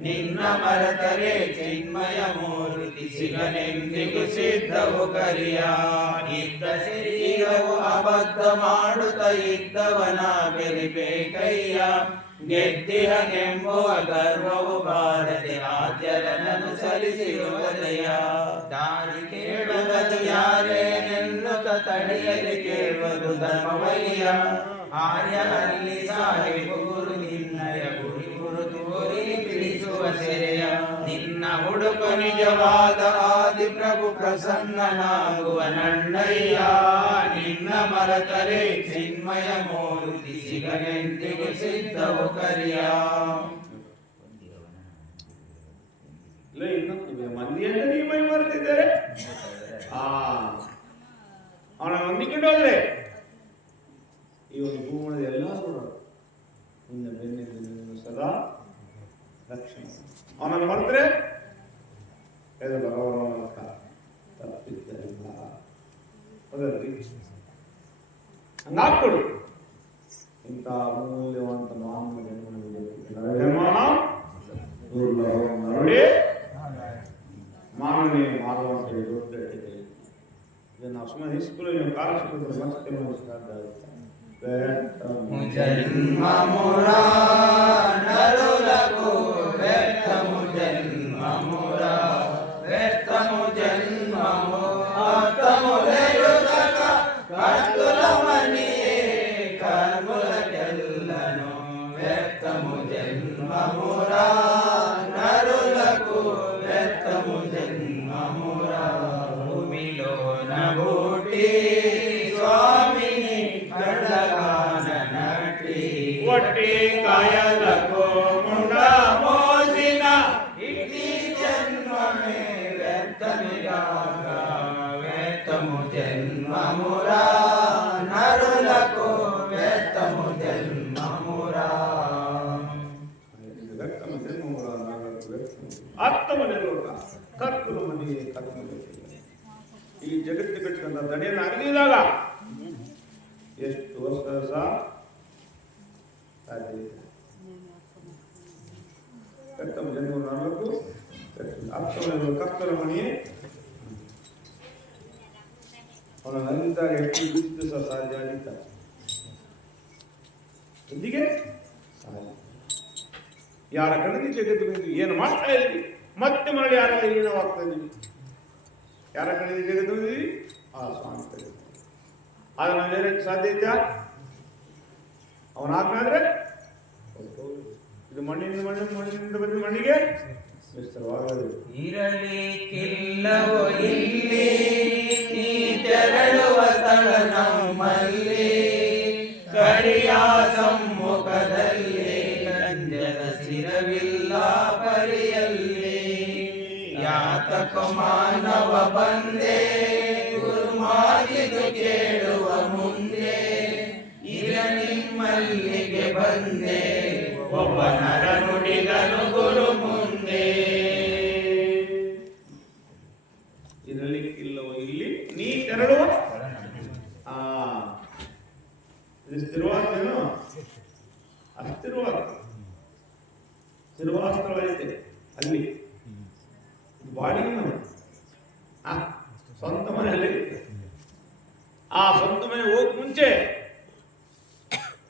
ನಿನ್ನ ಮರೆತರೆ ಚಿನ್ಮಯ ಮೂರ್ತಿ ಸಿಗನೆಂದಿಗೂ ಸಿದ್ಧವು ಕರಿಯ. ಇದ್ದ ಶರೀರವು ಅಬದ್ಧ ಮಾಡುತ್ತ ಇದ್ದವನ ಬೆರಿಬೇಕಯ್ಯ. ಗೆದ್ದಿಹನೆಂಬುವ ಗರ್ವವು ಬಾರದೆ ಆಚರಣನು ಸಲ್ಲಿಸಿರುವುದಯ್ಯ. ದಾರಿ ಕೇಳುವುದು ಯಾರೇನೆನ್ನುತ್ತ ತಡೆಯಲಿ ಕೇಳುವುದು ಧರ್ಮವಯ್ಯ. ಆರ್ಯರಲ್ಲಿ ಸಾಹಿಬು ಗುರು ನಿನ್ನಯ ಗುರಿ ಗುರು ತೋರಿ ತಿಳಿಸುವ ಸೆರೆಯ. ನಿನ್ನ ಹುಡುಕ ನಿಜವಾದ ಆದಿ ಪ್ರಭು ಪ್ರಸನ್ನನಾಗುವ ನನ್ನಯ್ಯ. ನಿನ್ನ ಮರೆತರೆ ಚಿನ್ಮಯ ಮೂರ್ತಿ ಸಿಗನೆಂದಿಗೂ ಸಿದ್ಧವು ಕರಿಯ. ಮಂದಿಯಂತೆ ನೀವು ಮೈ ಮರೆತಿದ್ದಾರೆ. ಅವನ ಹೊಂದಿಕೊಂಡು ಹೋದ್ರೆ ಈ ಒಂದು ಭೂಮಣದ ಎಲ್ಲ ನಿನ್ನ ಬೆನ್ನಿಂದ ಸದಾ ರಕ್ಷಣೆ. ಅವನನ್ನು ಮರೆತರೆ ತಪ್ಪಿದ್ದರಿಂದ ಅದರಲ್ಲಿ ಹಂಗಾಕ್ಕೊಡು. ಇಂಥ ಅಮೂಲ್ಯವಂತ ಮಾನವ ನೋಡಿ ಮಾನವನೇ ಮಾಡುವಂತ ದೊಡ್ಡ ಇದನ್ನು ಸುಮ್ಮನೆ ಇಸ್ಕೂಲು ಕಾಲಕ್ಷೇಪದಲ್ಲಿ ಮತ್ತೆ ಸಾಧ್ಯ ಆಗುತ್ತೆ. ಜನ್ಮ ಮುರಾ ನರುలకు ವ್ಯರ್ಥము జన్మమురా వ్యర్థము జన్మము ఆత్మము లేరుగక కర్తులమని కర్ములకెల్లను వ్యర్థము జన్మమురా నరులకు వ్యర్థము జన్మమురా. భూమిలోన బూటి స్వామిని కడగాన నటి ಒಟ್ಟಿ కాయలకు ముండ మోసిన ఇట్టి జన్మమే వ్యర్థమిగాక వ్యర్థము జన్మమురా నరులకు వ్యర్థము జన్మమురా. ಆತ್ಮನಿರ್ವಕ ಕರ್ತೃ ಮನಿ ಕರ್ಮ. ಈ ಜಗತ್ತು ಕಟ್ಟಿದಂತ ತಡೆಯನ್ನು ಅಗಲಿದಾಗ ಎಷ್ಟು ವರ್ಷ ಸಾಧ್ಯ ಇದೆ? ಕರ್ತಮ ಜನ್ಮ 4 ಆತ್ಮನಿರ್ವಕ ಕರ್ತೃ ಮನಿ. ಅವನ ನಂತರ ಎಷ್ಟು ದಿವಸ ಸಾಧ್ಯ ಆಗಿತ್ತ ಎಂದಿಗೆ ಸಾಧ್ಯ. ಯಾರ ಕಣ್ಣಿ ಜಗತ್ತು ಬಂದು ಏನು ಮಾಡ್ತಾ ಇದ್ವಿ, ಮತ್ತೆ ಮರಳಿ ಯಾರ ಲೀನವಾಗ್ತಾ ಇದ್ವಿ. ಯಾರ ಕಣ್ಣಿ ಜಗತ್ತು ಬಂದಿದ್ವಿ? ಆ ಸ್ವಾಮಿ ಕಡೆ. ಆಗ ನಾವು ಏನಕ್ಕೆ ಸಾಧ್ಯ ಇದ್ದ? ಅವನ ಆಜ್ಞೆ ಇದು ಮಣ್ಣಿನಿಂದ ಮಣ್ಣಿನಿಂದ ಬಂದ ಮಣ್ಣಿಗೆ ವಿಸ್ತಾರವಾಗಬೇಕು. ಇರಲಿಕ್ಕಿಲ್ಲವೋ ಇಲ್ಲಿ ನೀ ತೆರಳುವ ಸ್ಥಳ ನಮ್ಮಲ್ಲಿ. ಕಡಿಯ ಸಮ್ಮುಖದಲ್ಲಿ ಕಂಜದ ಸ್ಥಿರವಿಲ್ಲ ಪರಿಯಲ್ಲಿ. ಯಾತಕ ಮಾನವ ಬಂದೆ ಗುರುಮಾಗಿದು ಕೇಳುವ ಮುಂದೆ. ಇರ ನಿಮ್ಮಲ್ಲಿಗೆ ಬಂದೆ ಒಬ್ಬ ನರ ನುಡಿದನು ಗುರು ಮುಂದೆ. ಇರಲಿಕ್ಕಿಲ್ಲವೋ ಇಲ್ಲಿ ನೀ ತೆರಳುವ ಸ್ಥಿರವಾಗ್ತೇನೋ ಅಸ್ಥಿರವಾದ ಸ್ಥಿರವಾದ ಸ್ಥಳ ಐತೆ ಅಲ್ಲಿ. ಬಾಡಿಗೆ ಮನೆ, ಸ್ವಂತ ಮನೆಯಲ್ಲಿ. ಆ ಸ್ವಂತ ಮನೆ ಹೋಗ್ ಮುಂಚೆ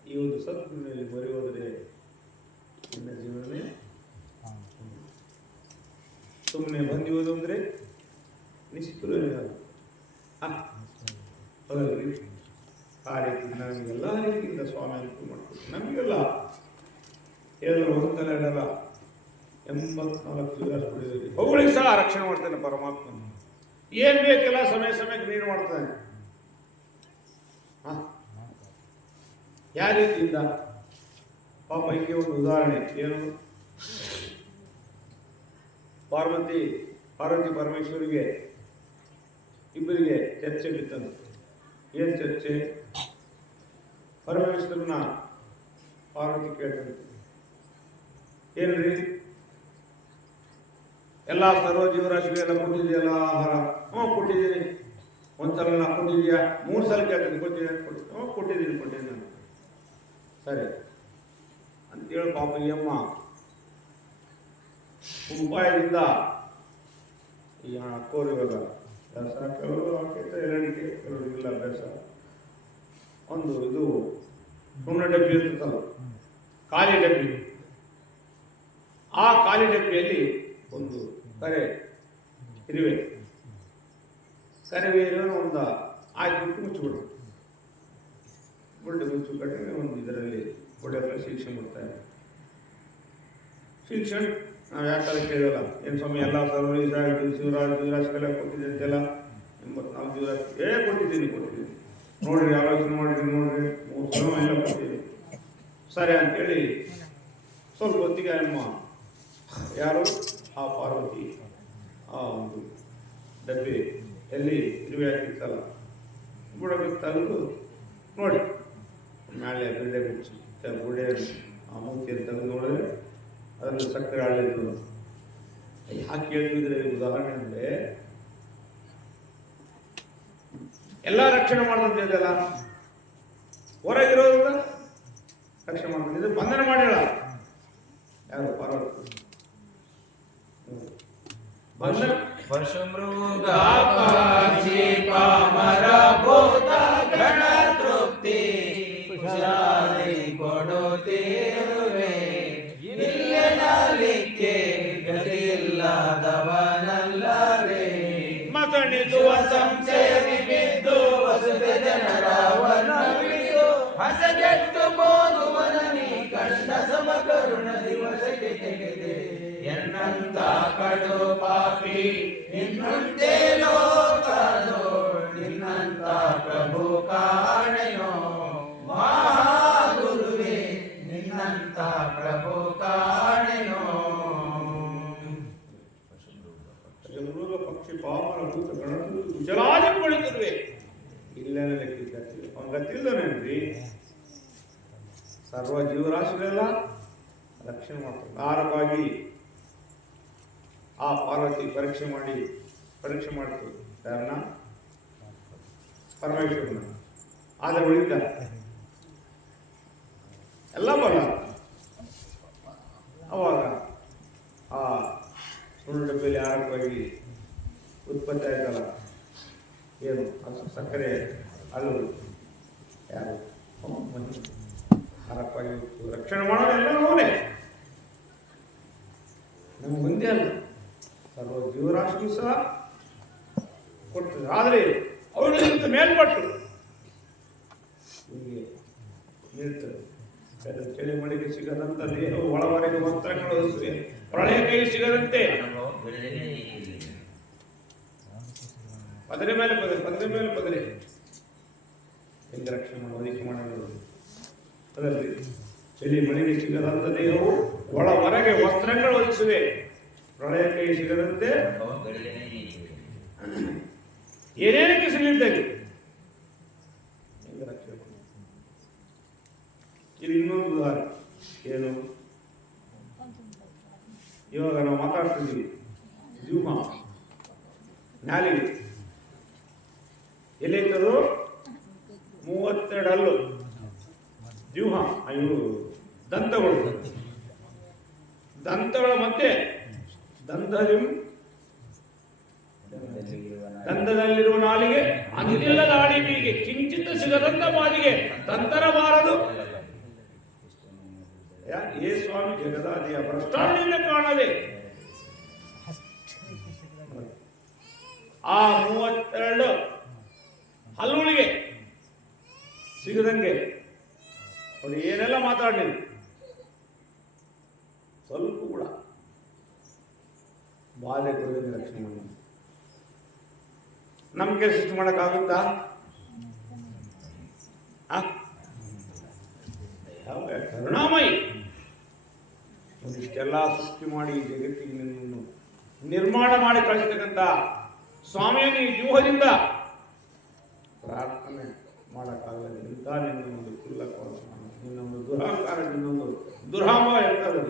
ಈ ಒಂದು ಸತ್ನಲ್ಲಿ ಮೊರೆ ಹೋದರೆ ನಿನ್ನ ಜೀವನವೇ ಸುಮ್ಮನೆ ಬಂದಿರುವುದು ಅಂದ್ರೆ ನಿಷ್ಠುರನೇ ಅದು. ಹೌದಲ್ರಿ? ಆ ರೀತಿ ನಮಗೆಲ್ಲ ರೀತಿಯಿಂದ ಸ್ವಾಮಿ ಅನುಕೂಲ ಮಾಡ್ಕೊಡ್ತಾರೆ. ನಮಗೆಲ್ಲ ಹೇಳಿದ್ರು ಒಂದಲ್ಲ ಎರಡಲ್ಲ 84 ಅಷ್ಟು ಬಿಡಿದ್ರಿ. ಅವುಗಳಿಗೆ ಸಹ ರಕ್ಷಣೆ ಮಾಡ್ತಾನೆ ಪರಮಾತ್ಮ. ಏನ್ ಬೇಕೆಲ್ಲ ಸಮಯ ಸಮಯಕ್ಕೆ ನೀರು ಮಾಡ್ತಾನೆ. ಯಾವ ರೀತಿಯಿಂದ ಪಾಪ ಹಿಂಗೆ ಒಂದು ಉದಾಹರಣೆ ಏನು, ಪಾರ್ವತಿ ಪರಮೇಶ್ವರಿಗೆ ಇಬ್ಬರಿಗೆ ಚರ್ಚೆ ಬಿತ್ತಂತೆ. ಏನು ಚರ್ಚೆ? ಪರಮೇಶ್ವರನ ಪಾರ್ವತಿ ಕೇಳ್ತಂತೆ, ಏನ್ರಿ ಎಲ್ಲ ಸರ್ವ ಜೀವರಾಶಿಗೆಲ್ಲ ಕೊಟ್ಟಿದೆಯಲ್ಲ ಆಹಾರ? ಕೊಟ್ಟಿದ್ದೀನಿ. ಒಂದ್ಸಲ ನಾ ಕೊಟ್ಟಿದ್ಯಾ? 3 ಸಲ ಕೇಳ್ತೀನಿ, ಕೊಟ್ಟಿದ್ದೀನಿ ನಾನು. ಸರಿ ಅಂತೇಳಿ ಪಾಪ ಈ ಅಮ್ಮ ಉಪಾಯದಿಂದ ಈ ಅಕ್ಕೋರು ಇವಾಗ ದಸರಾ ಕೆಲವರು ಹಾಕೈತೆ, ಎರಡಿಕೆ ಕೆಲವರಿಗಿಲ್ಲ ಅಭ್ಯಾಸ. ಒಂದು ಇದು ಸುಣ್ಣ ಡಬ್ಬಿ ಇರ್ತದಲ್ಲ, ಖಾಲಿ ಡಬ್ಬಿ. ಆ ಖಾಲಿ ಡಬ್ಬಿಯಲ್ಲಿ ಒಂದು ಕರಿವೆ ಒಂದು ಹಾಕಿಬಿಟ್ಟು ಮುಚ್ಚಿಬಿಡು. ಮುಚ್ಚಿಬಿಟ್ಟರೆ ಒಂದು ಇದರಲ್ಲಿ ಒಳ್ಳೆಲ್ಲ ಶಿಕ್ಷೆ ಮಾಡ್ತಾರೆ. ಶಿಕ್ಷಣ ನಾವು ಯಾಕಂದ್ರೆ ಕೇಳೋಲ್ಲ. ಏನು ಸ್ವಾಮಿ ಎಲ್ಲ ಶಿವರಾಶಿಗೆಲ್ಲ ಕೊಟ್ಟಿದ್ದೆ ಅಂತೆಲ್ಲ 84 ಜೀವರಾಶಿ ಕೊಟ್ಟಿದ್ದೀನಿ ನೋಡ್ರಿ, ಆಲೋಚನೆ ನೋಡ್ರಿ 3 ಸಲ ಎಲ್ಲ ಕೊಟ್ಟಿದ್ದೀನಿ. ಸರಿ ಅಂತೇಳಿ ಸ್ವಲ್ಪ ಹೊತ್ತಿಗೆ ಅಮ್ಮ ಯಾರು ಆ ಪಾರ್ವತಿ ಆ ಒಂದು ಡಬ್ಬಿ ಎಲ್ಲಿ ತಿರುವಿ ಹಾಕಿತ್ತಲ್ಲ ಬುಡಕ್ಕೆ ತೆಗೆದು ನೋಡಿ, ನಾಳೆ ಬಿಲ್ಡೆ ಬಿಚ್ಚಿ ಬುಡೆ ಆ ಮೂತಿಯನ್ನು ತೆಗೆದು ನೋಡಿದ್ರೆ ಅದರಲ್ಲಿ ಸಕ್ಕರೆ ಆಳಿದ್ರು. ಯಾಕೆ ಹೇಳ್ತಿದ್ರೆ ಉದಾಹರಣೆ ಅಂದರೆ ಎಲ್ಲ ರಕ್ಷಣೆ ಮಾಡೋದು ಇದೆಲ್ಲ ಹೊರಗಿರೋದ್ರಿಂದ ರಕ್ಷಣೆ ಮಾಡ್ಕೊಂಡಿದ್ರೆ ಬಂಧನ ಮಾಡಿಲ್ಲ ಯಾರು ಪಾರ್ವತಿ. ತೃಪ್ತಿ ಕೊಡುತ್ತಿರುವೆ, ಇಲ್ಲೇ ಗತಿಯಿಲ್ಲದವನಲ್ಲವೇ. ಮತಣಿಸುವ ಸಂಶಯದಿ ಬಿದ್ದು ವಸುದೆ ಜನರವನವಿದು ಹಸಗೆಟ್ಟು ಬೋಧುವನನಿ ಕಂಡ ಸಮಕರುಣ ದಿವಸಕ್ಕೆ ತೆಗೆದೆ. ಎನ್ನಂತ ಕಡು ಪಾಪಿ ನಿನ್ನುಂಟೆ ಲೋಕದೋ, ನಿನ್ನಂತ ಪ್ರಭು ಕಾಣೆನೋ ಮಹಾಗುರುವೆ, ನಿನ್ನಂತ ಪ್ರಭು ಕಾಣೆನೋ. ಮೃಗ ಪಕ್ಷಿ ಪಾವನ ಭೂತ ಗಣಗಳು ಕುಶಲಾದಿ ಕುಳಿತಿರುವೆ, ಇಲ್ಲೇನೆ ಲೆಕ್ಕಿದ್ದ ಅವನ ಗತಿಲ್ದನೇನ್ರಿ. ಸರ್ವ ಜೀವರಾಶಿಗಳೆಲ್ಲ ರಕ್ಷಣೆ ಮಾಡ್ತಾರೆ. ಧಾರವಾಗಿ ಆ ಪಾರ್ವತಿ ಪರೀಕ್ಷೆ ಮಾಡಿತು ಯಾರನ್ನ? ಪರಮೇಶ್ವರನ. ಆದರೆ ಉಳಿದ ಎಲ್ಲ ಬಲ್ಲ. ಅವಾಗ ಆ ಸುಳ್ಳು ಡಬ್ಬಿಯಲ್ಲಿ ಆರೋಗ್ಯವಾಗಿ ಉತ್ಪತ್ತಿ ಆಯ್ತಲ್ಲ, ಏನು ಸಕ್ಕರೆ ಅಲ್ಲು ಯಾರು ಆರೋಗ್ಯವಾಗಿ ರಕ್ಷಣೆ ಮಾಡೋದೆಲ್ಲ ಅವನೇ. ನಮ್ಗೆ ಮುಂದೆ ಅಲ್ಲ, ಸರ್ವ ಜೀವರಾಶಿಗೂ ಸಹ ಕೊಡ್ತದೆ. ಆದರೆ ಅವಳಿಗಿಂತ ಮೇಲ್ಪಟ್ಟು ಹೀಗೆ ನೀಡ್ತದೆ. ಚಳಿ ಮಳೆಗೆ ಸಿಗದಂತ ದೇಹವು ಒಳವರೆಗೆ ವಸ್ತ್ರಗಳು ಪ್ರಳಯ ಕೈ ಸಿಗದಂತೆ ಪದರೆ ಮೇಲೆ ಪದರೆ ಹೆಂಗೆ ರಕ್ಷಣೆ ಮಾಡೋ ಒದಗಿ ಮಾಡೋದು. ಅದರಲ್ಲಿ ಚಳಿ ಮಳೆಗೆ ಸಿಗದಂತ ದೇಹವು ಒಳವರೆಗೆ ವಸ್ತ್ರಗಳು ಒದಗಿಸುವೆ, ಪ್ರಳಯ ಕೈ ಸಿಗದಂತೆ ಏನೇನಕ್ಕೆ ಸಿಗಲಿದ್ದಾಗ ಹೆಂಗೆ ರಕ್ಷಣೆ ಮಾಡೋದು. ಇಲ್ಲಿ ಇನ್ನೊಂದು ಉದಾಹರಣೆ ಏನು, ಇವಾಗ ನಾವು ಮಾತಾಡ್ತಿದ್ದೀವಿ ಜೀವ ನಾಲಿಗೆ ಎಲ್ಲಿರ್ತದೋ 32 ಹಲ್ಲು ಜೀವ, ಇವು ದಂತಗಳ ಮಧ್ಯೆ ದಂತದಲ್ಲಿರುವ ನಾಲಿಗೆ ಅಂದಿಲ್ಲ ನಾಡಿಗೆ ಕಿಂಚಿತ್ ಸಿಗದಂತ ಮಾಲಿಗೆ ತಂತರಬಾರದು. ಏ ಸ್ವಾಮಿ ಜಗದಾದಿಯ ಭ್ರಷ್ಟಾಚಾರದಿಂದ ಕಾಣದೆ ಆ 32 ಹಲ್ಲುಗಳಿಗೆ ಸಿಗದಂಗೆ ಅವನು ಏನೆಲ್ಲ ಮಾತಾಡಲಿಲ್ಲ, ಸ್ವಲ್ಪ ಕೂಡ ಬಾಧೆ ಕೊಡೋದಕ್ಕೆ ರಕ್ಷಣೆ ಮಾಡಿ. ನಮ್ಗೆ ಸೃಷ್ಟಿ ಮಾಡೋಕ್ಕಾಗುತ್ತಾ? ಕರುಣಾಮಯಿ ಇಷ್ಟೆಲ್ಲ ಸೃಷ್ಟಿ ಮಾಡಿ ಜಗತ್ತಿಗೆ ನಿನ್ನನ್ನು ನಿರ್ಮಾಣ ಮಾಡಿ ಕಳಿಸ್ತಕ್ಕಂಥ ಸ್ವಾಮಿಯ ನೀ ವ್ಯೂಹದಿಂದ ಪ್ರಾರ್ಥನೆ ಮಾಡೋಕ್ಕಾಗಲ್ಲ. ಇಂಥ ನಿನ್ನೊಂದು ನಿನ್ನೊಂದು ದುರಹಂಕಾರ, ನಿನ್ನೊಂದು ದುರಾಂಬ ಇರ್ತದೆ.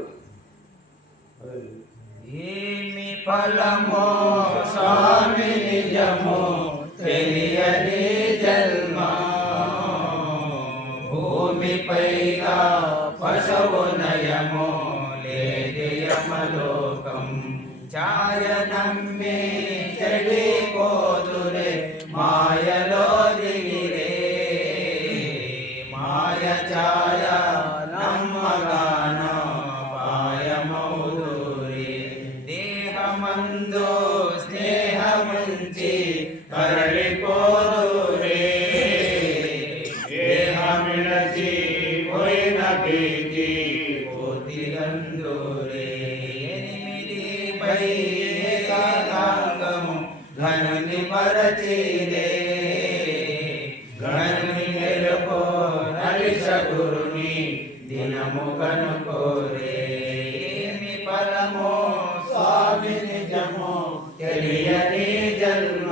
ಅದರಲ್ಲಿ ఏమి ఫలమో స్వామి నిజమో తెలియని జన్మ, భూమిపైగా పశవు నయమో లేది యమలోకం, ఛాయ నమ్మి చెడిపోదురే మాయలో దిగిరే, మాయ ఛాయ నమ్మగానో పాయమౌదురే, దేహమందు స్నేహముంచి కరళిపోదురే, దేహమిడచి పోయిన ప్రీతి పూర్తిగందురే, ఎనిమిది పై ఏకాంగము ఘనుని పరచిరే, ఘనుని మెలుకో నలిశ గురుని దినము కనుకోరే, ఏమి ఫలమో స్వామి నిజమో తెలియని జన్మ,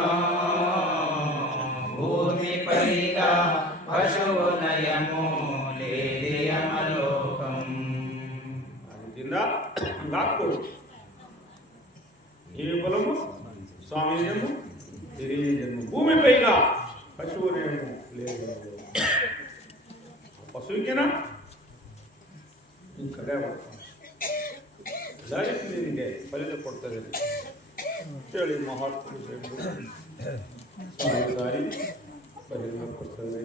భూమిపైగా పశువు నయము లేది యమలోకం. ಅದರಿಂದ ಹಂಗಾಗ್ಬೋದು. ಈ ಫಲಮು ಸ್ವಾಮಿ ಜನ್ಮ ಹಿರಿಯ ಜನ್ಮ, ಭೂಮಿ ಪೈಗ ಪಶುವನೇಮು లేదు. ಪಶುವಿಗೆನಾ ಈ ಕಡೆ ದಯವಿಟ್ಟು ನಿನಗೆ ಫಲಿತ ಕೊಡ್ತದೆ ಅಂತೇಳಿ ಮಹಾತ್ಮರು ಸಾರಿ ಫಲಿತ ಕೊಡ್ತದೆ.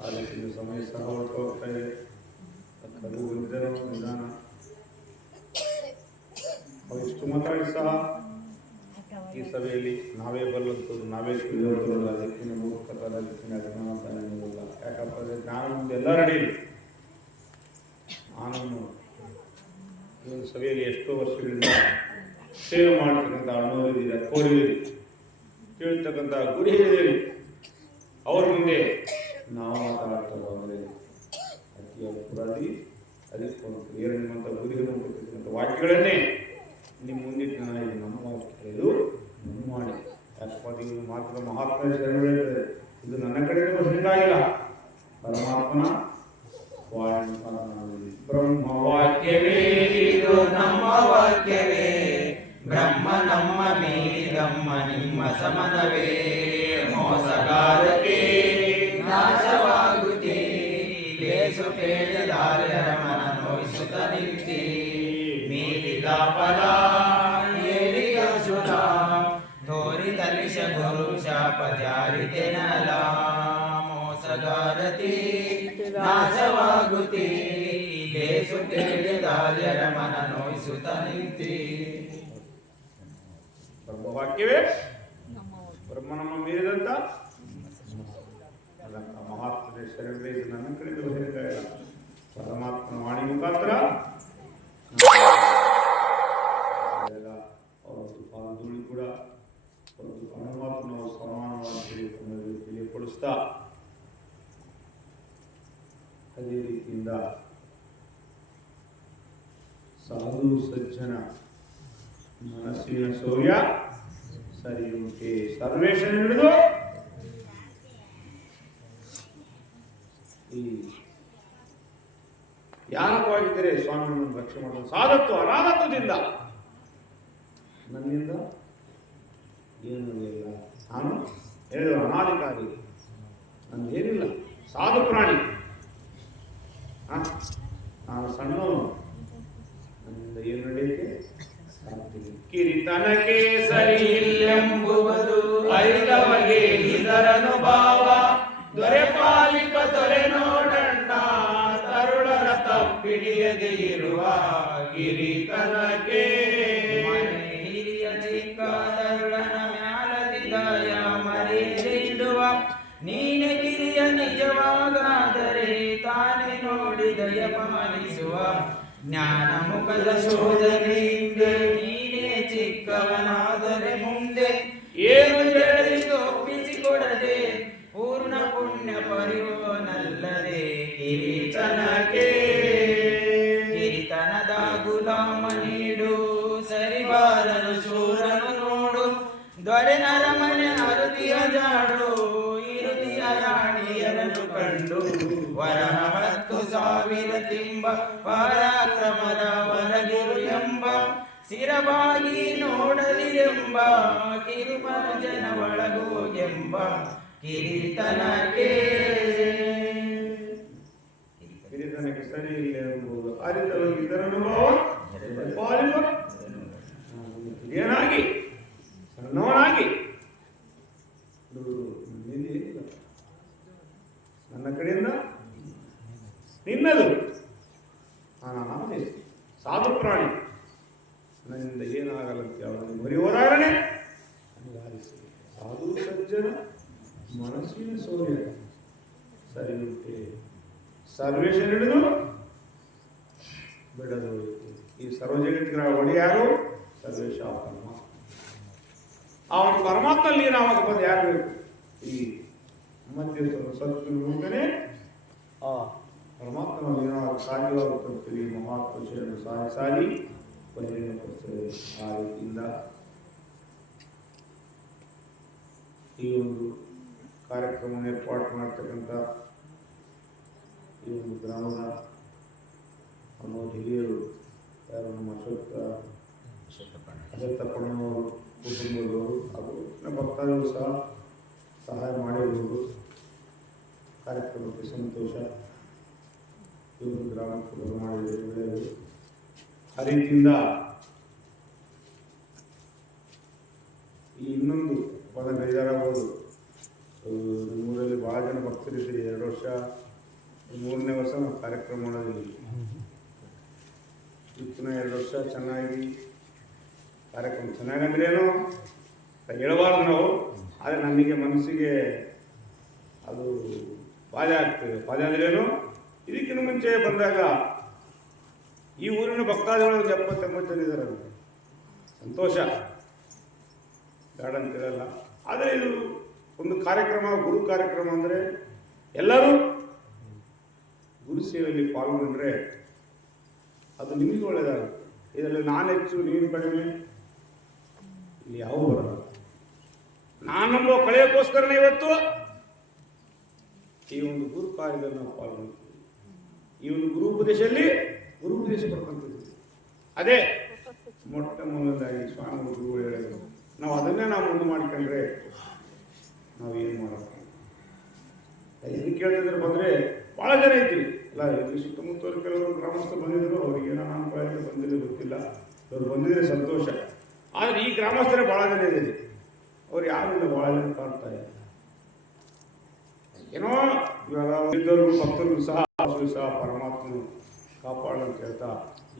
ಆ ರೀತಿಯ ಸಮಯ ಸಹ ಹೊರಟು ಹೋಗ್ತಾ ಇದೆ. ಕರು ಬಂದಿರೋ ನಿಧಾನ ಅವಿಷ್ಟು ಮಾತಾಡಿ ಸಹ ಈ ಸಭೆಯಲ್ಲಿ ನಾವೇ ಬಲ್ಲಂಥದ್ದು, ನಾವೇ ತಿಳಿಯೋದು, ಅದಕ್ಕಿಂತ ಮೂರ್ಖತನ, ಅದಕ್ಕಿಂತ ಅಜ್ಞಾನತನ ಎನ್ನುವುದಿಲ್ಲ. ಯಾಕಪ್ಪ ಅಂದರೆ ನಾನು ಮುಂದೆಲ್ಲ ನಡೀಲಿ. ನಾನು ಈ ಒಂದು ಸಭೆಯಲ್ಲಿ ಎಷ್ಟೋ ವರ್ಷಗಳಿಂದ ಸೇವೆ ಮಾಡ್ತಕ್ಕಂಥ ಅಣ್ಣವರಿದ್ದೀರ, ಕೋರಿದ್ದೀರಿ, ಕೇಳ್ತಕ್ಕಂಥ ಗುರಿ ಹೇಳಿದ್ದೀರಿ. ಅವ್ರ ಮುಂದೆ ನಾವು ಮಾತಾಡ್ತೇವೆ ಅಂದರೆ ಅತಿ ಅಪರಾಧಿ, ಅದಕ್ಕೊಂದು ಕ್ಲಿಯರ್ ನಿಮ್ಮಂಥ ಗುರಿಯನ್ನು ಕೊಟ್ಟಿರ್ತಕ್ಕಂಥ ವಾಕ್ಯಗಳನ್ನೇ ನಿಮ್ಮ ಮುಂದಿಟ್ಟು ನಾನು ಇದು ನಮ್ಮ ವಾಕ್ಯ, ಇದು ನಮ್ಮ ಮಾಡಿ. ಯಾಕಪ್ಪ ನೀವು ಮಾತ್ರ ಮಹಾತ್ಮ ಶರಣಗಳಿರ್ತದೆ. ಇದು ನನ್ನ ಕಡೆಯಿಂದ ಹಿಂಗಾಗಿಲ್ಲ, ಪರಮಾತ್ಮನ ಬ್ರಹ್ಮ ವಾಕ್ಯವೇ ಇದು ನಮ್ಮ ವಾಕ್ಯವೇ, ಬ್ರಹ್ಮ ನಮ್ಮ ಮೀರಮ್ಮ ನಿಮ್ಮ ಸಮನವೇ, ಮೋಸಗಾರಕ್ಕೆ ನಾಶವಾಗುತ್ತಿ, ಲೇಸು ಕೇಳಿದಾರ್ಯರ ಮನ ನೋಯಿಸುತ್ತ ನಿಂತಿ, ಮೀರಿದ ಫಲ ಏರಿದ ಸುರ, ತೋರಿ ತಲಿಶ ಗುರು ಶಾಪ ಜಾರಿತೆನಲ, ಮೋಸಗಾರತಿ ನಾಶವಾಗುತ್ತಿ, ಲೇಸು ಕೇಳಿದಾರ್ಯರ ಮನ ನೋಯಿಸುತ್ತ ನಿಂತಿ. ಬ್ರಹ್ಮವಾಕ್ಯವೇ ಬ್ರಹ್ಮ ನಮ್ಮ ಮೀರಿದಂತ ಮಹಾತ್ಮನ ಶರಣರೇ, ಇದು ನನ್ನ ಕಡೆಯಿಂದ ಹೇಳ್ತಾ ಇಲ್ಲ, ಪರಮಾತ್ಮನ ವಾಣಿ ಮುಖಾಂತರ ಅವತ್ತು ಪಾಲ್ಧೂಳಿ ಕೂಡ ಒಂದು ಪರಮಾತ್ಮ ನಾವು ಸಮಾನವಾಗಿ ತಿಳಿಯಪಡಿಸ್ತಾ ಅದೇ ರೀತಿಯಿಂದ ಸಾಧು ಸಜ್ಜನ ಮನಸ್ಸಿನ ಸೌರ್ಯ ಸರಿಯುಂಟೆ ಸರ್ವೇಶನ ಹಿಡಿದು ಈ ಯಾರವಾಗಿದ್ದರೆ ಸ್ವಾಮಿಯನ್ನು ರಕ್ಷಣೆ ಮಾಡೋದು ಸಾಧತ್ವ ಅನಾಥತ್ವದಿಂದ ನನ್ನಿಂದ ಏನೂ ಇಲ್ಲ. ನಾನು ಹೇಳಿದ ಅನಾಧಿಕಾರಿ, ನಂದೇನಿಲ್ಲ, ಸಾಧು ಪ್ರಾಣಿ, ನಾನು ಸಣ್ಣವನು, ನನ್ನಿಂದ ಏನು ನಡೆಯುತ್ತೆ ಸಾಧ್ಯ. ಕಿರಿತನಕ್ಕೆ ಸರಿ ಇಲ್ಲೆಂಬುವುದು ಅರಿತವಗೆ ಇದರನು ಭಾವ, ದೊರೆ ಪಾಲಿಪ ದೊರೆ ನೋಡಣ್ಣ, ತರುಳರ ತಪ್ಪಿಡಿಯದೆ ಇರುವ ಗಿರಿತನಕ್ಕೆ, ಹಿರಿಯ ಚಿಕ್ಕ ತರುಳನ ಮ್ಯಾಲದಿ ದಯ ಪಾಲಿಸುವ ಜ್ಞಾನ ಮುಖದ ಶೋಧನೆಯಿಂದ ನೀನೇ ಚಿಕ್ಕವನಾದರೆ ಮುಂದೆ ಏನು ಹೇಳಿದು ಒಪ್ಪಿಸಿಕೊಡದೆ ಪೂರ್ಣ ಪುಣ್ಯ ಪರಿವನಲ್ಲದೆ ಕಿರೀಟನಕ್ಕೆ ಕಿರಿತನದ ಗುಲಾಮ ನೀಡು ಸರಿಬಾರದು ಶೂರನು ನೋಡು ದೊರೆನರ ಮನೆ ಅರುತಿಯ ಜಾಡು ಇರುತಿಯ ರಾಣಿಯರನ್ನು ಕಂಡು ವರಹ 10,000 ತಿಂಬ ಪರಾಕ್ರಮದ ಹೊರಗಿರು ಎಂಬ ಸ್ಥಿರವಾಗಿ ನೋಡದಿರೆಂಬ ಕಿರುಮರ್ಜನ ಒಳಗೋಗೆಂಬ ಕಿರೀಟನಕ್ಕೆ ಕಿರೀಟನಕ್ಕೆ ಸರಿ ಇಲ್ಲ ಎಂಬುದು ಅರಿತರು ಇದರ ಅನುಭವ ಪಾಲಿಸುವ ಏನಾಗಿ ಸಣ್ಣವನಾಗಿ ನನ್ನ ಕಡೆಯಿಂದ ನಿನ್ನದು ನಾನು ಸಾಧು ಪ್ರಾಣಿ ನನ್ನಿಂದ ಏನಾಗಲ್ಲಂತೆ ಅವರನ್ನು ಮರೆಯುವುದಾಗಣೆ ಸಾಧು ಸಜ್ಜನ ಮನಸ್ಸಿನ ಸೌರ್ಯ ಸರಿ ಉಂಟೆ ಸರ್ವೇಶ ಹಿಡಿದು ಬಿಡದು ಈ ಸರ್ವ ಜಗತ್ತಿನ ಒಡೆಯಾರು ಸರ್ವೇಶ ಪರಮಾತ್ಮ ಅವನು ಪರಮಾತ್ಮಲ್ಲಿ ನಾವು ಬಂದು ಯಾರು ಬೇಕು ಈ ಮಧ್ಯ ಸತ್ವ ಮುಂದನೆ ಆ ಪರಮಾತ್ಮನಲ್ಲಿ ನಾವು ಸಾಧ್ಯವಾಗುತ್ತಂತೀವಿ ಮಹಾತ್ಮಶಯನ್ನು ಸಾಗಿ ಕೊನೆಯನ್ನು ಕೊಡ್ತೇವೆ ಆ ರೀತಿಯಿಂದ ಈ ಒಂದು ಕಾರ್ಯಕ್ರಮವನ್ನು ಏರ್ಪಾಡು ಮಾಡ್ತಕ್ಕಂಥ ಈ ಒಂದು ಗ್ರಾಮದ ನಮ್ಮ ಹಿರಿಯರು ಯಾರು ನಮ್ಮ ಅಶಕ್ತಪ್ಪಣ್ಣವರು ಕುಟುಂಬದವರು ಹಾಗೂ ನಮ್ಮ ಭಕ್ತಾದಿಗಳು ಸಹ ಸಹಾಯ ಮಾಡಿರುವುದು ಕಾರ್ಯಕ್ರಮಕ್ಕೆ ಸಂತೋಷ. ಈ ಒಂದು ಗ್ರಾಮಕ್ಕೆ ಬರಮಾಡಿರುವುದು ಆ ರೀತಿಯಿಂದ ಈ ಇನ್ನೊಂದು ಪದ ಬೇಜಾರಾಗಬಹುದು. ನಮ್ಮೂರಲ್ಲಿ ಭಾಳ ಜನ ಭಕ್ತರಿದ್ದೀರಿ. 2 ವರ್ಷ 3ನೇ ವರ್ಷ ನಾವು ಕಾರ್ಯಕ್ರಮ ಮಾಡೋದಿಲ್ಲ. ಇತ್ತಿನ 2 ವರ್ಷ ಚೆನ್ನಾಗಿ ಕಾರ್ಯಕ್ರಮ ಚೆನ್ನಾಗಂದ್ರೇನು ಹೇಳಬಾರ್ದು ನಾವು, ಆದರೆ ನನಗೆ ಮನಸ್ಸಿಗೆ ಅದು ಬಾಧೆ ಆಗ್ತದೆ. ಬಾಧೆ ಅಂದ್ರೇನು, ಇದಕ್ಕಿಂತ ಮುಂಚೆ ಬಂದಾಗ ಈ ಊರಿನ ಭಕ್ತಾದಿಗಳು 70-80 ಜನ ಇದ್ದಾರೆ. ಸಂತೋಷ, ಬೇಡ ಅಂತಿರಲ್ಲ. ಆದರೆ ಇದು ಒಂದು ಕಾರ್ಯಕ್ರಮ, ಗುರು ಕಾರ್ಯಕ್ರಮ ಅಂದರೆ ಎಲ್ಲರೂ ಗುರು ಸೇವೆಯಲ್ಲಿ ಪಾಲ್ಗೊಂಡ್ರೆ ಅದು ನಿಮಗೆ ಒಳ್ಳೆಯದಾಗುತ್ತೆ. ಇದರಲ್ಲಿ ನಾನು ಹೆಚ್ಚು ನೀನು ಕಡಿಮೆ ಇಲ್ಲಿ ಯಾವ ಬರಲ್ಲ. ನಾನಂಬೋ ಕಳೆಯೋಕ್ಕೋಸ್ಕರನೇ ಇವತ್ತು ಈ ಒಂದು ಗುರು ಕಾರ್ಯದಲ್ಲಿ ನಾವು ಪಾಲ್ಗೊಳ್ತೀವಿ. ಈ ಒಂದು ಗುರು ಉಪದೇಶದಲ್ಲಿ ಗುರು ಉಪದೇಶ ಪಡ್ಕೊಂತಿದ್ವಿ. ಅದೇ ಮೊಟ್ಟ ಮೊದಲಾಗಿ ಸ್ವಾಮಿ ಗುರುಗಳು ಹೇಳಿದ್ರು. ನಾವು ಅದನ್ನೇ ನಾವು ಮುಂದೆ ಮಾಡಿಕೊಂಡ್ರೆ ನಾವೇನು ಮಾಡೋಣ. ಇದಕ್ಕೆ ಕೇಳ್ತಿದ್ರೆ ಬಂದರೆ ಭಾಳ ಜನ ಇದ್ದೀವಿ ಅಲ್ಲ. ಇಲ್ಲಿ ಸುತ್ತಮುತ್ತವರು ಕೆಲವರು ಗ್ರಾಮಸ್ಥರು ಬಂದಿದ್ದರು. ಅವ್ರಿಗೆ ಏನೋ ಅನುಕೂಲ ಬಂದಿಲ್ಲ ಗೊತ್ತಿಲ್ಲ. ಅವ್ರು ಬಂದಿದ್ರೆ ಸಂತೋಷ. ಆದರೆ ಈ ಗ್ರಾಮಸ್ಥರೇ ಭಾಳ ಜನ ಇದ್ದೀರಿ. ಅವ್ರು ಯಾರಿಂದ ಭಾಳ ಜನ ಕಾಣ್ತಾ ಇಲ್ಲ. ಏನೋ ಇವಾಗ ಇದ್ದವ್ರಿಗೂ ಭಕ್ತರಿಗೂ ಸಹ ಪರಮಾತ್ಮನು ಕಾಪಾಡಂತ ಹೇಳ್ತಾ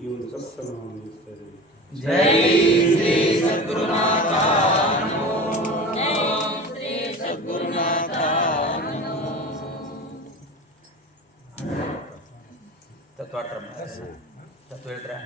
ಈ ಒಂದು ಸತ್ಸಂಗ ನಾವು ನಿಲ್ಲಿಸ್ತಾ ಇದ್ದೀವಿ. ಜೈ ಶ್ರೀ ಸದ್ಗುರುನಾಥ ನಮೋ, ಜೈ ಶ್ರೀ ಸದ್ಗುರುನಾಥ ನಮೋ. ತತ್ವ ಹೇಳ್ತಾರೆ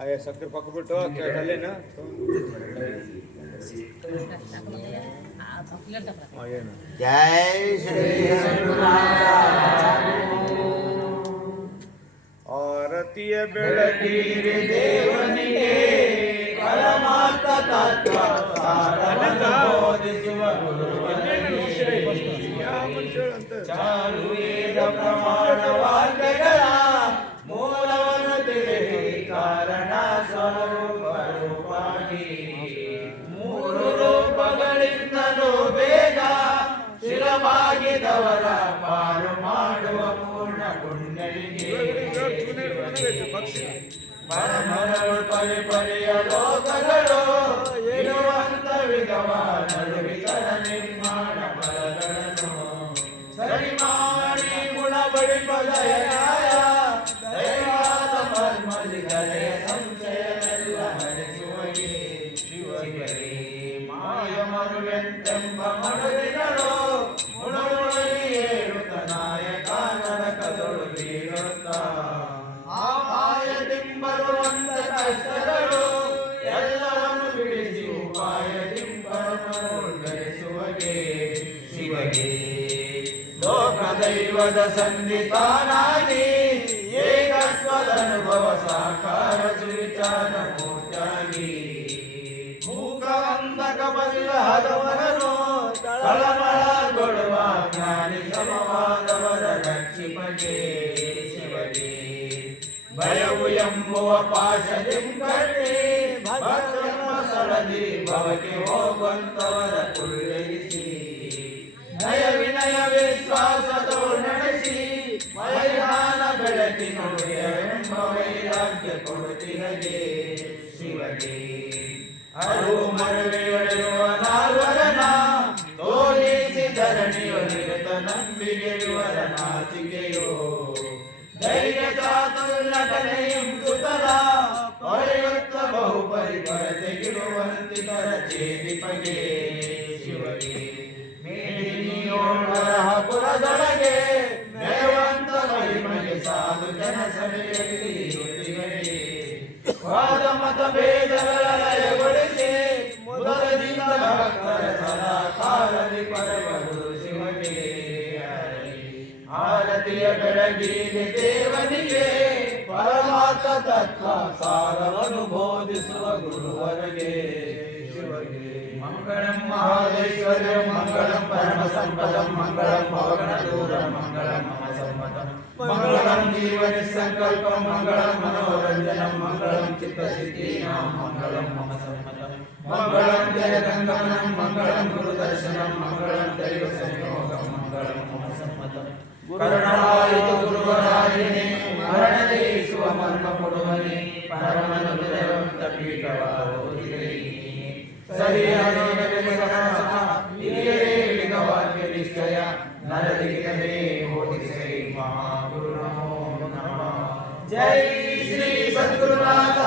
ಆಯಾ ಸಕ್ಕರೆ ಪಕ್ಕ ಬಿಟ್ಟು ಅಲ್ಲೇನ ಏನು ಜೈ ಶ್ರೀ ಆರತಿಯ ಬೆಳಗಿರಿ ದೇವನಿಗೆ ಪರಮಾರ್ಥ ತತ್ವ ಸಾರವನ್ನು ಬೋಧಿಸುವ ಚಾರು ವೇದ ಪ್ರಮಾಣ ವಾಕ್ಯಗಳ ಮೂಲವನ್ನು ತಿಳಿಸಿ ಕಾರಣ ಸ್ವರೂಪವಾಗಿ ಮೂರು ರೂಪಗಳಿಂದಲೂ ಬೇಗ ಸ್ಥಿರವಾಗಿದವರ ಪಾಲು ಮಾಡುವ ಪೂರ್ಣ ಪುಣ್ಯರಿಗೆ ಪರಮರಳು ಪರಿಪರಿಯ ಲೋಕಗಳು ಇರುವಂತ ವಿಧವ ನಡುವಿತರ ನಿರ್ಮಾಣ ಫಲಗಳನ್ನು ಸರಿ ಮಾಡಿ ಗುಣಪಡಿಪದ ನ್ಯಾಯ ದೈವಾದ ಮರ್ಮಲಿಗರೆ ಸಂಶಯವೆಲ್ಲ ನಡೆಸುವಗೆ ಶಿವಗೆ ಮಾಯ ಮರುವೆಂತೆಂಬ ಮಡುವಿನಳು ಮುಳುಗುಳಿ ಏರುತ್ತ ನಾಯಕ ನರಕದೊಳು ಬೀಳುತ್ತ ಆ ಮಾಯದಿಂಬರುವಂತ ಕಷ್ಟಗಳು ಎಲ್ಲವನ್ನು ಬಿಡಿಸಿ ಉಪಾಯದಿಂಬರನ್ನು ಧರಿಸುವಗೆ ಶಿವಗೆ ಲೋಕದೈವದ ಸಂಧಿತಾನಾಗಿ ಏಕತ್ವದ ಅನುಭವ ಸಾಕಾರ ಸುವಿಚಾರ ಮೂರ್ತಿಯಾಗಿ ಮೂಕ ಅಂಧಕ ಬಲ್ಲಹದವರನು ತಳಮಳಗೊಳ್ಳುವ ಜ್ಞಾನಿ ಸಮವಾದವರ ರಕ್ಷಿಪಗೆ ಶಿವಗೆ ಭಯವು ಎಂಬುವ ಪಾಶದಿಂಕಟ್ಟಿ ಭಕ್ತಮ್ಮ ಸರದಿ ಭವಕ್ಕೆ ಹೋಗುವಂತವರ ಕುಳ್ಳಿರಿಸಿ ನಯ ವಿನಯ ವಿಶ್ವಾಸದವು ನಡೆಸಿ ಮೈದಾನ ಬೆಳಕಿನೊಡೆಯವೆಂಬ ವೈರಾಗ್ಯ ಕೊಡುತ್ತಿರಗೆ ಶಿವಗೆ ಅರಿವು ಮರಳಿಯೊಳಿರುವ ನಾಲ್ವರನ ತೋರಿಸಿ ಧರಣಿಯೊಳಿರುತ್ತ ನಂಬಿಕೆಯುವರ ನಾಚಿಕೆಯೋ ಧೈರ್ಯ ಚಾತುರ್ನಟನೆಯಂ ಸುತರ ಹೊಳೆಯುತ್ತ ಬಹುಪರಿಪರ ತೆಗಿಡುವಂತಿತರ ಚೇದಿಪಗೆ ಶಿವಗೆ ಪುರದೊಳಗೆ ಮೇವಂತ ಮಹಿಮೆಗೆ ಸಾಧು ಜನ ಸಭೆಯಲ್ಲಿ ಯುತಿಗಳಿಗೆ ವಾದ ಮತ ಭೇದಗಳ ಲಯಗೊಳಿಸಿ ಮೊದಲದಿಂದ ಭಕ್ತರ ಸದಾ ಕಾಲದಿ ಪರವರು ಶಿವಗೆ ಆರತಿಯ ಬೆಳಗಿಗೆ ದೇವನಿಗೆ ಪರಮಾರ್ಥ ತತ್ವ ಸಾರವನ್ನು ಬೋಧಿಸುವ ಗುರುವರೆಗೆ ಶಿವಗೆ ಮಂಗಳಂ ಮಹಾದೇಶ್ವರ್ಯಂ ಮಂಗಳಂ ಪರಮ ಸಂಪದಂ ಮಂಗಳಂ ಪವನ ದೂರಂ ಮಂಗಳಂ ಮಮ ಸಮ್ಮತಂ ಮಂಗಳಂ ಜೀವನ ಸಂಕಲ್ಪಂ ಮಂಗಳಂ ಮನೋರಂಜನಂ ಮಂಗಳಂ ಚಿತ್ತಸಿದ್ಧೀನಾಂ ಮಂಗಳಂ ಮಮ ಸಮ್ಮತಂ ಮಂಗಳಂ ಜಯಗಂಗಮನಂ ಮಂಗಳಂ ಗುರುದರ್ಶನಂ ಮಂಗಳಂ ದೈವ ಸಂಯೋಗಂ ಮಂಗಳಂ ಮಮ ಸಮ್ಮತಂ ಕರುಣಾಯಿತು ಗುರುವರಾಯಣೆ ಮರಣದೇಸುವ ಮರ್ಮ ಕೊಡುವನೆ ಪರಮನುದಯವಂತ ಪೀಠವಾದೋದಿರೇ ಸರಿಯಾದ ಹಿರಿಯರೇಳಿದ ವಾಕ್ಯ ನಿಶ್ಚಯ ನರದಿಗನೇ ಬೋಧಿಸೈ ಮಹಾಗುರು ನಮೋ ನಮಃ ಜೈ ಶ್ರೀ ಸದ್ಗುರುನಾಥ